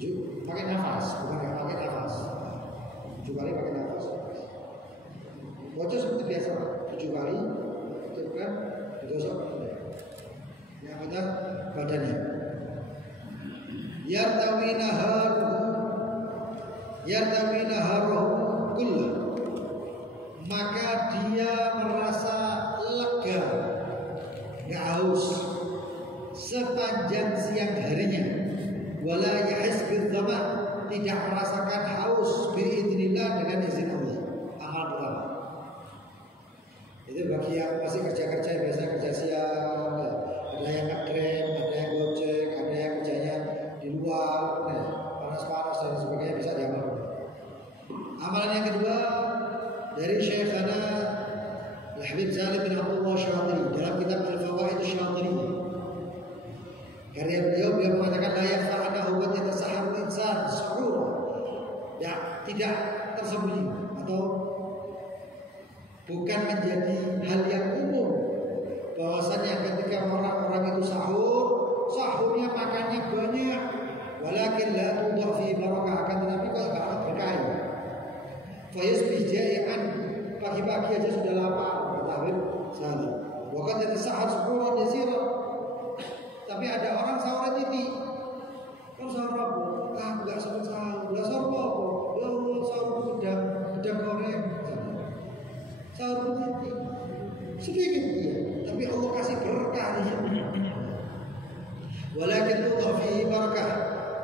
7 pakai nafas, bukan pakai nafas. 7 kali pakai nafas. Baca seperti biasa, 7 kali, ucapkan, digosok. Yang ada badannya. Yartawi naharuhu kullah, maka dia merasa lega, nggak haus sepanjang siang harinya. Wala yahis bidzama, tidak merasakan haus biidznillah, dengan izin Allah. Amal pertama itu bagi yang masih kerja biasa kerja siang, ada yang ngegrab, ada yang gojek, ada yang kerjanya di luar, panas-panas dan sebagainya, bisa diamalkan. Amalan yang kedua dari Syekhana Al-Habib Salim bin Abdullah Syatiri dalam kitab Al-Fawaid Syatiri. Karya beliau mengatakan la yafa'ana huwa yatasahharul insan suhura. Ya, tidak tersembunyi atau bukan menjadi hal yang umum bahwasanya ketika orang-orang itu sahurnya makannya banyak, walakin la tudhar fi barakah, akan tetapi kok enggak ada berkah. Fa yusbih ja'ian, pagi-pagi aja sudah lapar, kata Habib Salim. Wa qad yatasahhar suhuran yasira. Tapi ada orang sahur titik. Kalau sahur apa? Enggak sahur. Enggak sahur apa? Ya Allah, sahur udang goreng. Sahur titik. Sedikit dia, tapi Allah kasih berkah di situ. Walakin tudhar fihi barakah,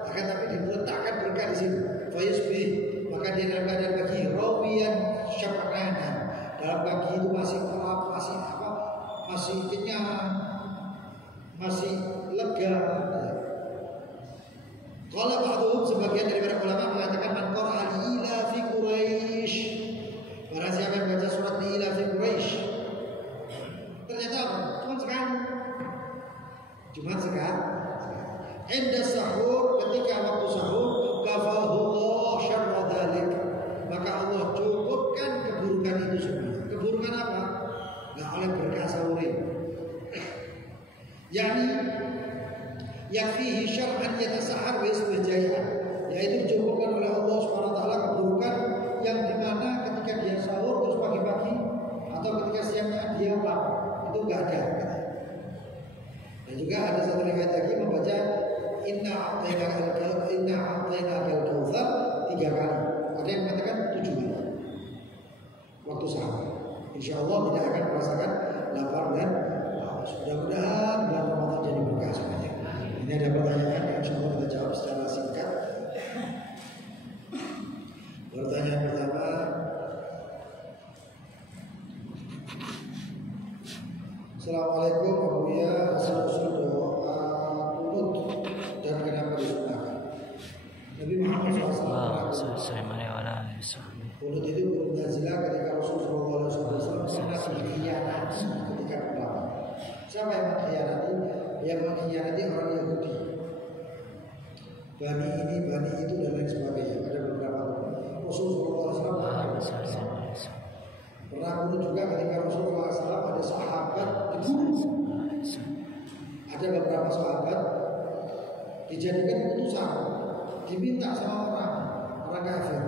akan tapi diletakkan berkah di situ. Fa yusbih, maka dia dalam keadaan pagi rawiyan syab'ana, dalam pagi itu masih kelap, masih kenyang, masih lega. Kalau ba'dhum, sebagian dari para ulama mengatakan man qara'a ila fi Quraisy, barang siapa yang baca surat ila fi Quraisy, ternyata cuma sekali. Inda sahur, ketika waktu sahur, kafahullah syarra dzalik, maka Allah cukupkan keburukan itu semua. Keburukan apa? Enggak oleh berkah sahurin. Yani yakfihi syar'an yatasahhar wa yusbih jai'an, yaitu dicukupkan oleh Allah Subhanahu wa taala keburukan yang dimana ketika dia sahur terus pagi-pagi atau ketika siangnya dia lapar, itu enggak ada. Dan juga ada satu riwayat lagi membaca inna a'tainakal kautsar 3 kali. Ada yang mengatakan 7 kali waktu sahur. Insyaallah tidak akan merasakan lapar dan haus. Mudah-mudahan bulan Ramadan jadi berkah semuanya. Ini ada pertanyaan yang insyaallah kita jawab secara singkat. Pertanyaan pertama, Assalamualaikum Abu Ya, asal-usul doa kunut dan kenapa disunahkan? Nabi Muhammad SAW kunut itu bernazilah ketika Rasulullah SAW pernah berkhianat ketika pertama. Siapa yang mengkhianati? Yang mengkhianati orang Yahudi, Bani ini, Bani itu dan lain sebagainya. Ada beberapa Rasulullah SAW pernah kunut juga ketika Rasulullah SAW ada sahabat dibunuh. Ada beberapa sahabat dijadikan utusan, diminta sama orang kafir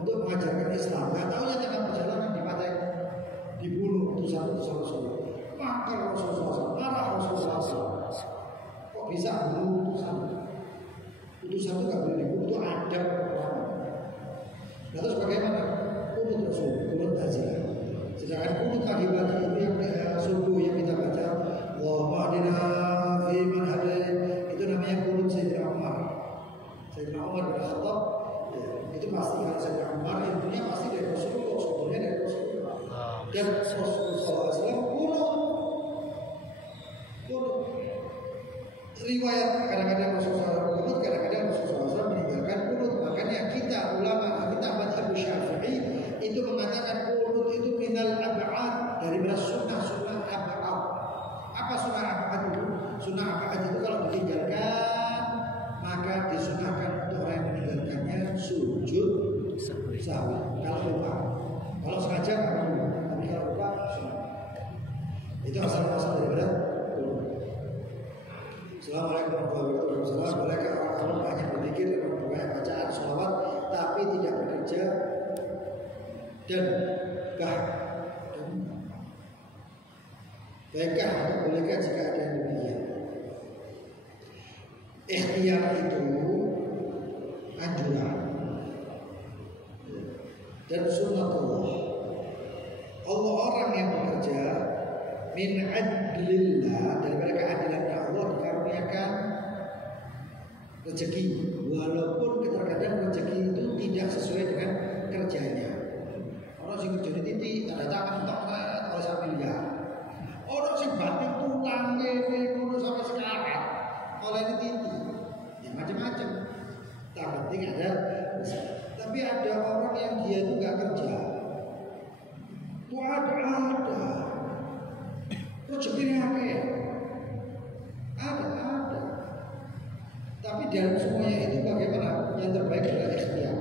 untuk mengajarkan Islam. Nggak tahunya tengah perjalanan dipatahin, dibunuh utusan Rasulullah. Maka Rasulullah SAW marah. Rasulullah SAW, kok bisa bunuh utusan? Utusan itu nggak boleh dibunuh, itu adab orang. Nah terus bagaimana? Kunut Rasul, kunut nazilah. Sedangkan kunut pagi-pagi itu yang subuh yang kita baca, Allahumma riwayat kadang-kadang Rasulullah kunut, kadang-kadang Rasulullah meninggalkan kunut. Makanya kita ulama kita mazhab Syafi'i itu mengatakan kunut itu minal ab'ad, dari sunnah ab'ad. Apa sunnah ab'ad itu? Sunnah ab'ad itu kalau ditinggalkan maka disunahkan untuk orang yang meninggalkannya sujud sahwi. Kalau lupa, kalau sengaja nggak perlu, tapi kalau lupa sunnah. Itu asal-asal daripada Assalamualaikum warahmatullahi wabarakatuh. Bolehkah orang banyak berpikir dan banyak bacaan sholawat tapi tidak bekerja dan baikkah atau bolehkah jika ada yang demikian? Ikhtiar itu anjuran dan sunnatullah. Allah orang yang bekerja min adlillah, daripada keadilannya Allah dikaruniakan rezeki, walaupun terkadang rezeki itu tidak sesuai dengan kerjanya. Orang sing kerja titik tanda tangan tok oleh sak miliar. Orang sing batik tulang ngene ngono sampai sekarat oleh titik. Ya macam-macam. Tak penting ada. Tapi ada orang yang dia itu enggak kerja. Itu ada. Rezekinya ada. Tapi dalam semuanya itu bagaimana? Yang terbaik adalah ikhtiar.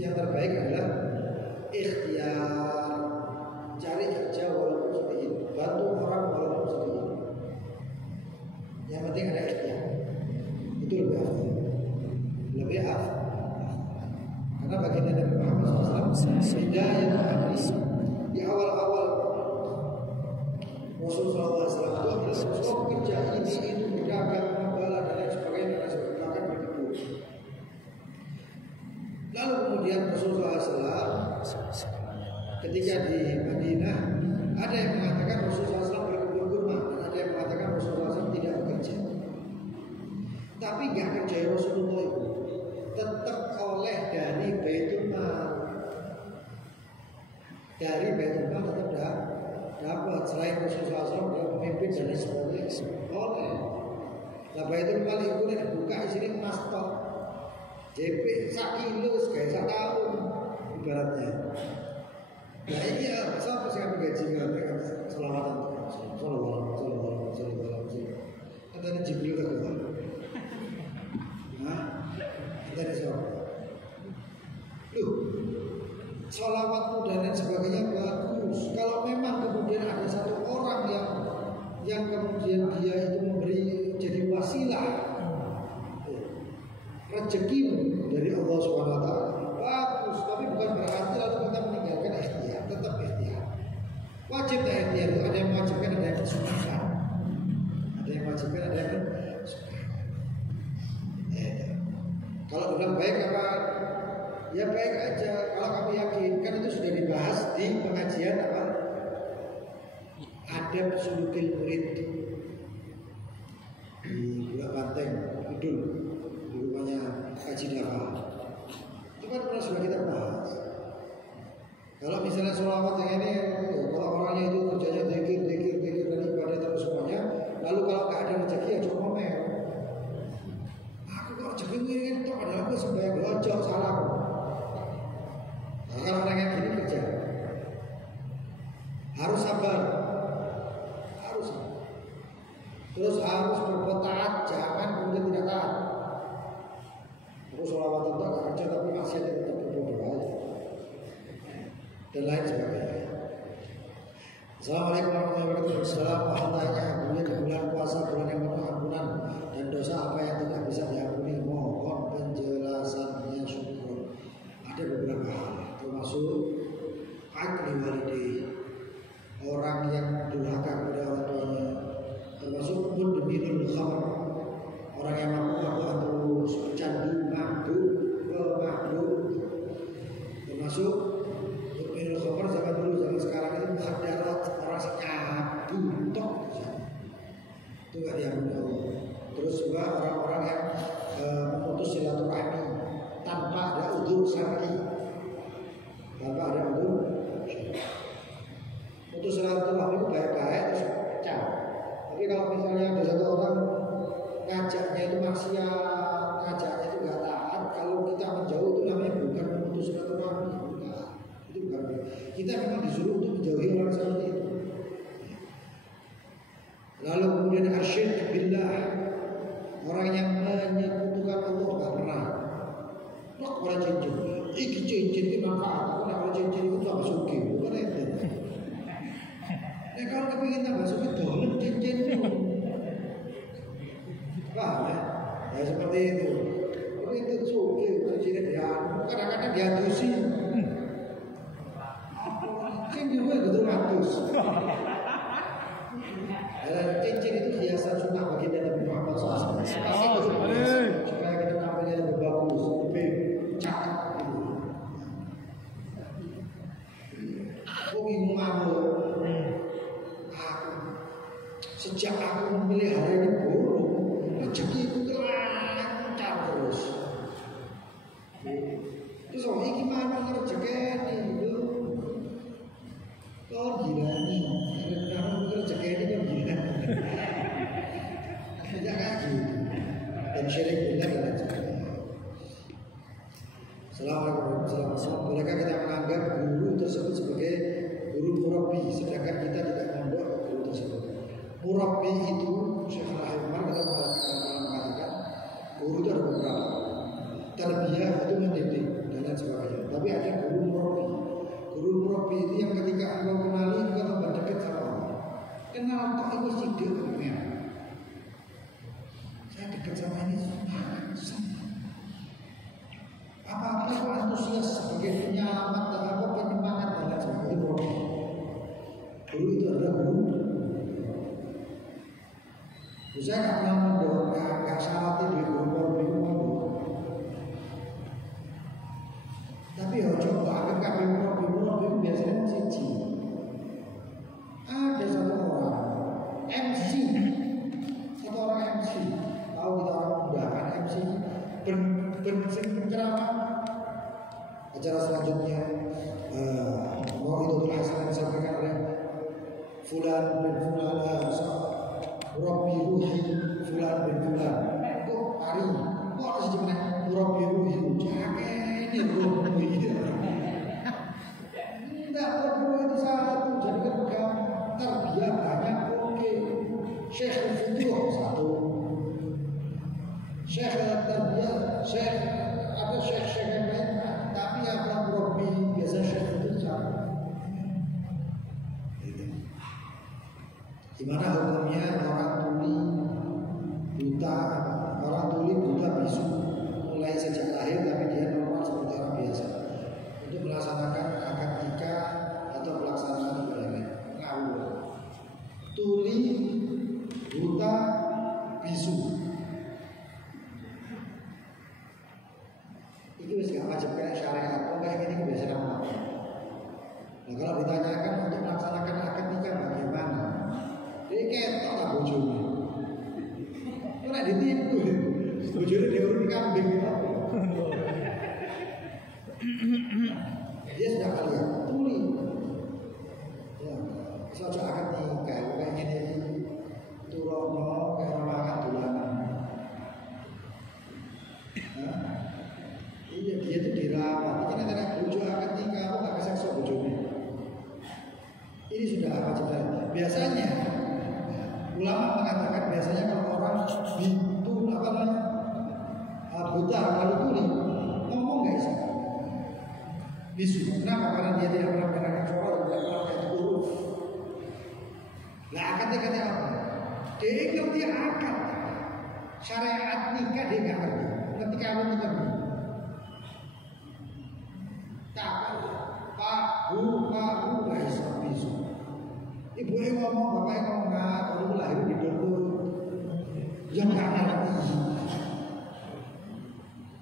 Yang terbaik adalah ikhtiar. Cari kerja walaupun sedikit, bantu orang walaupun sedikit. Yang penting ada ikhtiar. Itu lebih afdal. Karena baginda Nabi Muhammad SAW bidayah hadis di awal-awal Rasulullah SAW itu adalah Rasulullah kerja ini berdagang, membalas dan lain sebagainya, bahkan berkebun. Lalu kemudian Rasulullah SAW ketika di Madinah ada yang mengatakan Rasulullah SAW berkebun kurma, dan ada yang mengatakan Rasulullah SAW tidak bekerja. Tapi nggak kerja Rasulullah itu tetap oleh dari Baitul Mal. Dari Baitul Mal tetap dapat, selain Rasulullah SAW adalah pemimpin dan sebagainya oleh. Nah Baitul Mal itu dibuka di sini emas tok, JP sakilo kayak sak tahun ibaratnya. Nah iya, sampai sekarang gaji mereka selawatan sallallahu alaihi wasallam. Katanya Jibril keluar. Nah, katanya siapa? Sholawatmu dan lain sebagainya bagus. Kalau memang kemudian ada satu orang yang kemudian dia itu memberi jadi wasilah rezeki dari Allah SWT, bagus. Tapi bukan berarti lalu kita meninggalkan ikhtiar. Tetap ikhtiar. Wajib tak ikhtiar itu ada yang mewajibkan, ada yang disunahkan. Ada yang mewajibkan, ada yang disunahkan. Kalau bilang baik apa? Ya baik aja. Kalau kamu yakin, kan itu sudah dibahas di pengajian apa? Adab sulukil murid di Bulak Banteng, Kidul, di rumahnya Haji Dafa. Itu kan pernah sudah kita bahas. Kalau misalnya sholawat yang ini, kalau orangnya itu kerjanya zikir dan ibadah terus semuanya, lalu kalau nggak ada rezeki ya cuma ngomel. Aku kalau rezeki ini itu padahal aku sembahyang gelojok salah. Nah, kalau orang yang gini kerja harus sabar, terus harus berbuat taat, jangan kemudian tidak taat. Terus sholawat itu agak kerja tapi maksiat tetap berdoa dan lain sebagainya. Assalamualaikum warahmatullahi wabarakatuh. Assalamualaikum di bulan puasa, bulan yang penuh ampunan dan dosa apa yang tidak bisa diampuni, mohon penjelasannya, syukur. Ada beberapa hal, termasuk akli walidai, orang yang durhaka kepada orang tuanya, termasuk mudminul khamr, orang yang mabuk terus, pecandu, mabuk, termasuk mudminul khamr zaman dulu, zaman sekarang itu mukhaddarat, orang nyabu tok, itu nggak diampuni Allah. Terus juga orang-orang yang memutus silaturahmi tanpa ada udzur syar'i, putus silaturahmi itu baik-baik terus pecah. Tapi kalau misalnya ada satu orang billah, orang yang menyekutukan Allah nggak pernah. Kok orang cincin? Iki cincin itu manfaat. Kalau cincin itu tambah suki, bukan itu. Kalau kepingin tambah suki, dolen cincin itu. Paham ya? Ya seperti itu. Itu suki, cincin dia. Kadang-kadang diadusi. Cincin juga gitu ngatus. Cincin itu hiasan sunnah baginda Nabi Muhammad SAW. Supaya kita tampilnya lebih bagus, lebih cakep. Aku bingung aku. Sejak aku memelihara ini burung, rezeki itu lancar terus. Terus orang ini gimana rezeki ini? Kau gila nih, kamu rezeki ini kau gila. Tidak kayak gitu. Dan syirik billah dan sebagainya. Assalamualaikum warahmatullahi wabarakatuh. Bolehkah kita menganggap guru tersebut sebagai guru murabbi, sedangkan kita tidak mondok guru tersebut? Murabbi itu, Syekh Rahimah kita mengatakan guru itu ada beberapa. Tarbiyah itu mendidik dan lain sebagainya. Tapi ada guru murabbi. Guru murabbi itu yang ketika engkau kenali engkau tambah dekat sama Allah. Kenal tak itu sidik kemudian. Saya dekat sama ini sama. Apa-apa itu antusias sebagai penyelamat dan apa penyemangat dan lain sebagainya. Murabbi. Guru itu adalah guru. Saya nggak pernah mendorong, nggak syaratnya di guru bingung. Tapi ya coba agar kabeh bingung biasanya siji. Ada satu orang MC, tahu kita orang muda kan MC, penceramah. Acara selanjutnya mau itu hasil yang disampaikan oleh Fulan bin Fulan. Rabbi ruhi fulan bin fulan. Kok hari kok harus dimana Rabbi ruhi ini ruhi. Tidak perlu itu satu. Jadi kan tarbiyah banyak oke. Syekh Futuh satu. Syekh tarbiyah, Syekh ada Syekh yang lain. Tapi yang Rabbi biasa Syekh Futuh satu. Di mana hukumnya orang tuli buta bisu mulai sejak lahir tapi dia normal seperti orang biasa untuk melaksanakan akad nikah atau pelaksanaan ibadah ngawur. Tuli buta bisu itu masih gak wajib kayak syariat. Kok kayak gini kebiasaan apa? Nah kalau ditanyakan untuk melaksanakan akad nikah bagaimana? Dia ketok tak bojone. Kok nek ditipu. Bojone diurut kambing. Dia sudah kalian tuli. Ya, saja akan nikah kayak gini turono kayak makan dolanan. Iya dia itu dirawat. Ini karena bojo akan nikah, aku gak bisa sok bojone. Ini sudah apa ceritanya? Biasanya ulama mengatakan biasanya kalau orang itu apa namanya buta lalu tuli ngomong nggak bisa bisu. Kenapa? Karena dia tidak pernah mendengarkan suara, tidak pernah mendengarkan huruf. Nah akadnya kata apa? Dia ngerti akad syariat nikah dia nggak ngerti. Ketika kawin itu ngerti. Tak pak bu nggak bisa bisu. Ibu yang ngomong, bapak yang ngomong, kalau lahir di dulu, yang nggak ngerti.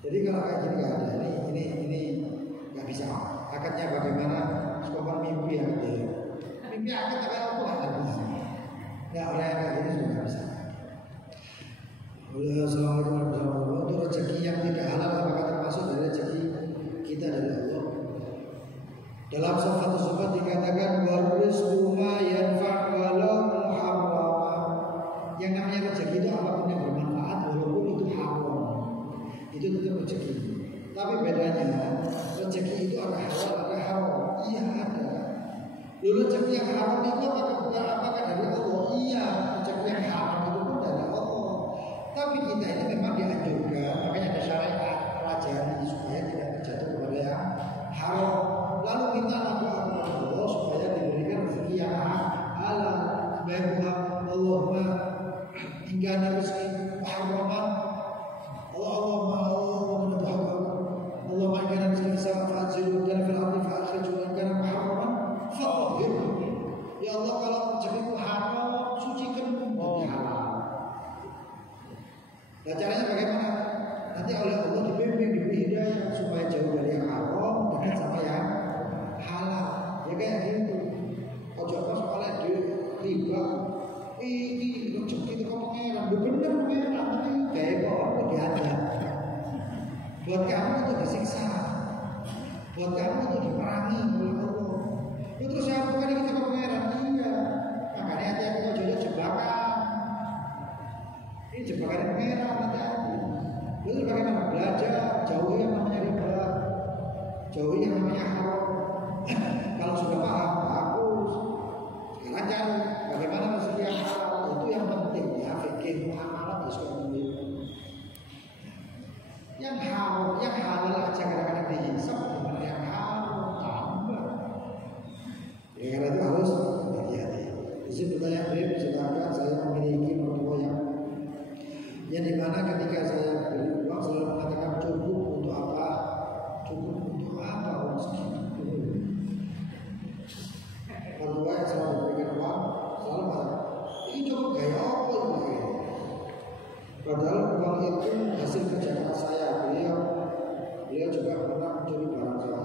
Jadi kalau kayak gini nggak ada, ini nggak bisa. Akadnya bagaimana? Sekolah mimpi ya, mimpi akad apa nggak bisa. Nggak orang yang kayak gini sudah nggak bisa. Assalamualaikum warahmatullahi wabarakatuh. Untuk rezeki yang tidak halal apakah termasuk dari rezeki kita dari Allah? Dalam sifat dikatakan warizqu ma yanfa' walau muharram. Yang namanya rezeki itu apapun yang bermanfaat walaupun itu haram. Itu tetap rezeki. Tapi bedanya rezeki itu ada halal, ada haram. Iya ada. Lalu rezeki yang haram itu apakah dari Allah? Iya, rezeki yang haram itu pun dari Allah. lana rizqi muharraman Allahumma kana rizqi sama fa'anzilu dan fil ardi fa'akhriju in kana muharraman fatahhir. Ya Allah, kalau rezekiku haram, sucikan menjadi halal. Nah, caranya bagaimana? Nanti oleh Allah dibimbing, diberi hidayah supaya jauh dari yang haram, dekat sama yang halal. Ya kayak gitu. Ojo pas oleh riba, ini rezeki itu kok pengeran, bener pengeran, tapi kayak kok diadab. Buat kamu itu disiksa, buat kamu itu diperangi oleh Allah. Itu terus saya bukan kita kok pengeran, iya. Makanya hati-hati kalau jodoh jebakan. Ini jebakan pengeran, hati-hati. Itu bagaimana? Belajar, jauhi yang namanya riba, jauhi yang namanya haram. Kalau sudah paham, bagus. Sekarang cari bagaimana rezeki yang halal, itu yang penting ya. Fikih muamalah itu penting. Yang halal aja kadang-kadang dihisap, gimana yang haram tambah. Ya karena itu harus hati-hati. Di sini pertanyaan Beb, silakan. Saya memiliki mertua yang dimana ketika saya beri uang selalu mengatakan cukup untuk apa? Cukup untuk apa uang segitu? Mertua yang selalu memberikan uang selalu mengatakan ini cukup gaya apa ini? Padahal uang itu hasil kerja keras saya. Beliau juga pernah mencuri barang saya.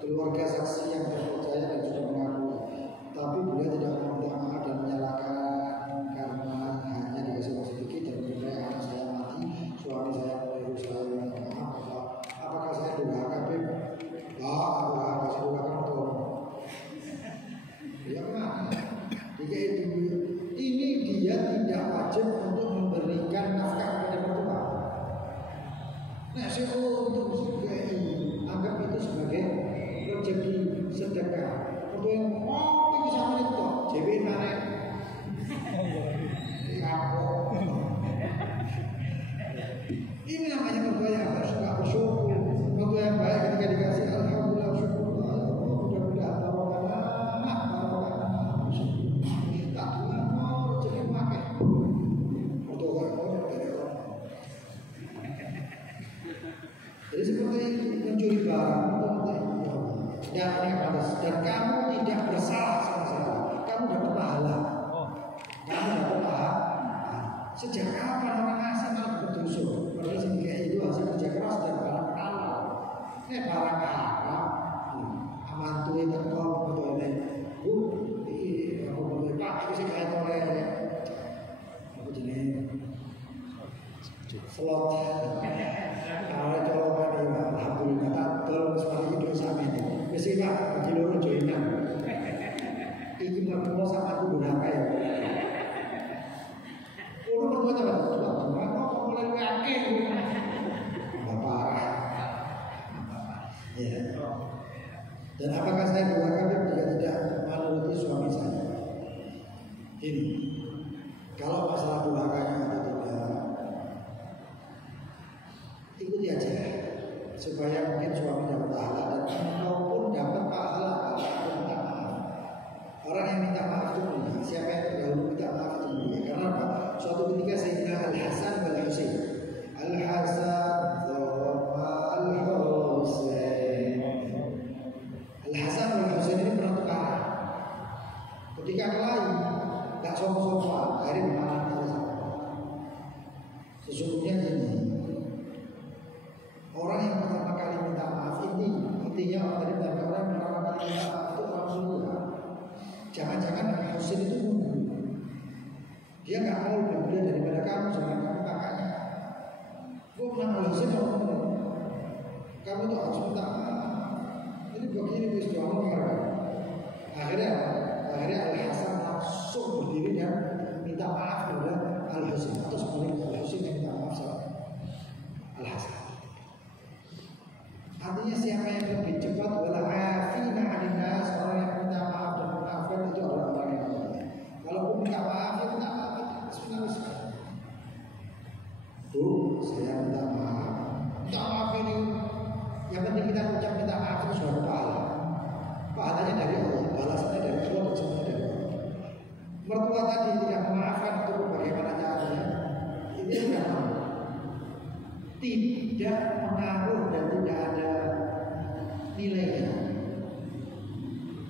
Keluarga saksi yang terpercaya dan sudah mengakui, tapi beliau tidak meminta maaf dan menyalahkan karena hanya dikasih uang sedikit dan kemudian anak saya mati, suami saya menyuruh saya minta maaf. Apakah saya durhaka, Beb? Aku kasih durhaka betul. Ya mana? Jika itu ini dia tidak wajib untuk memberikan nafkah kepada mertua. Nah, untuk sebagai anggap itu sebagai rezeki sedekah. Mertua yang ini sama itu, JB narik. Ini namanya mertua yang harus bersyukur. Mertua yang baik ketika dikasih alhamdulillah syukur. Mudah-mudahan barokah. Jadi seperti mencuri barang dan kamu tidak bersalah sama sekali. Kamu dapat pahala. Kamu dapat pahala. Sejak kapan orang asing malah berdosa? Padahal sebagai itu hasil kerja keras dan barang halal. Ini barang halal. Amantu itu kau betul ini. Aku boleh pak, aku sih kayak oleh. Aku jadi slot. Kalau colongan ini, alhamdulillah tak tolong sekali itu sama ini. Mesti pak, kilo joinan. Ini mertua sama aku berapa ya? Kalau mertua coba, kamu mulai yakin? Parah. Ya. Dan apakah saya durhaka jika tidak menuruti suami saya? Ini, kalau masalah durhakanya atau tidak, ikuti aja supaya mungkin suami dapat pahala dan maupun dapat pahala kalau aku minta maaf. Orang yang minta maaf itu mulia. Siapa yang terdahulu minta maaf itu mulia. Karena apa? Suatu ketika Sayyidina Al-Hasan wal Husain, Al-Hasan Al-Husain, Al-Hasan wal Husain ini pernah tukaran. Ketika kelahi, tak sombong-sombongan, akhirnya dimarahi sama. Sesungguhnya ini orang yang pertama kali minta maaf ini artinya orang tadi bilang orang yang pertama kali minta maaf itu orang surga. Jangan-jangan Al-Husain itu nunggu. Dia nggak mau lebih mulia daripada kamu, jangan kamu kakaknya. Gue pernah Al-Husain kamu tuh harus minta maaf. Ini begini wis doang. Akhirnya Al-Hasan langsung berdiri dan minta maaf kepada Al-Husain. Atau sebaliknya Al-Husain yang minta maaf sama Al-Hasan. Artinya siapa yang lebih cepat wala afina 'anil nas, orang yang minta maaf dan memaafkan itu adalah orang yang mulia. Kalau pun minta maaf ya minta maaf bismillah. Tuh, saya minta maaf. Minta maaf ini yang penting kita ucap minta maaf itu sudah pahala. Pahalanya dari Allah, balasannya dari Allah dan semuanya dari tua tadi tidak memaafkan itu bagaimana caranya? Itu tidak pengaruh dan tidak ada nilainya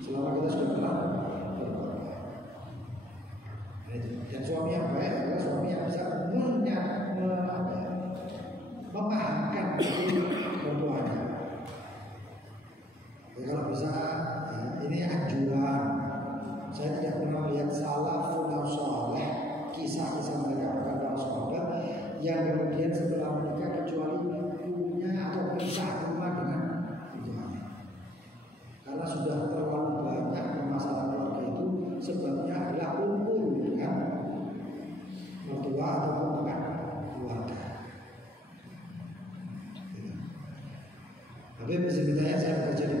selama kita sudah pernah berkorban. Dan suami yang baik adalah suami yang bisa memahamkan mertuanya. Ya, kalau bisa ini anjuran. Saya tidak pernah melihat salafun saleh kisah-kisah mereka para sahabat yang kemudian setelah menikah kecuali punya atau pisah rumah dengan tujuannya. Karena sudah terlalu banyak masalah keluarga itu sebabnya adalah kumpul dengan mertua ataupun dengan keluarga. Tapi bisa ditanya saya bekerja di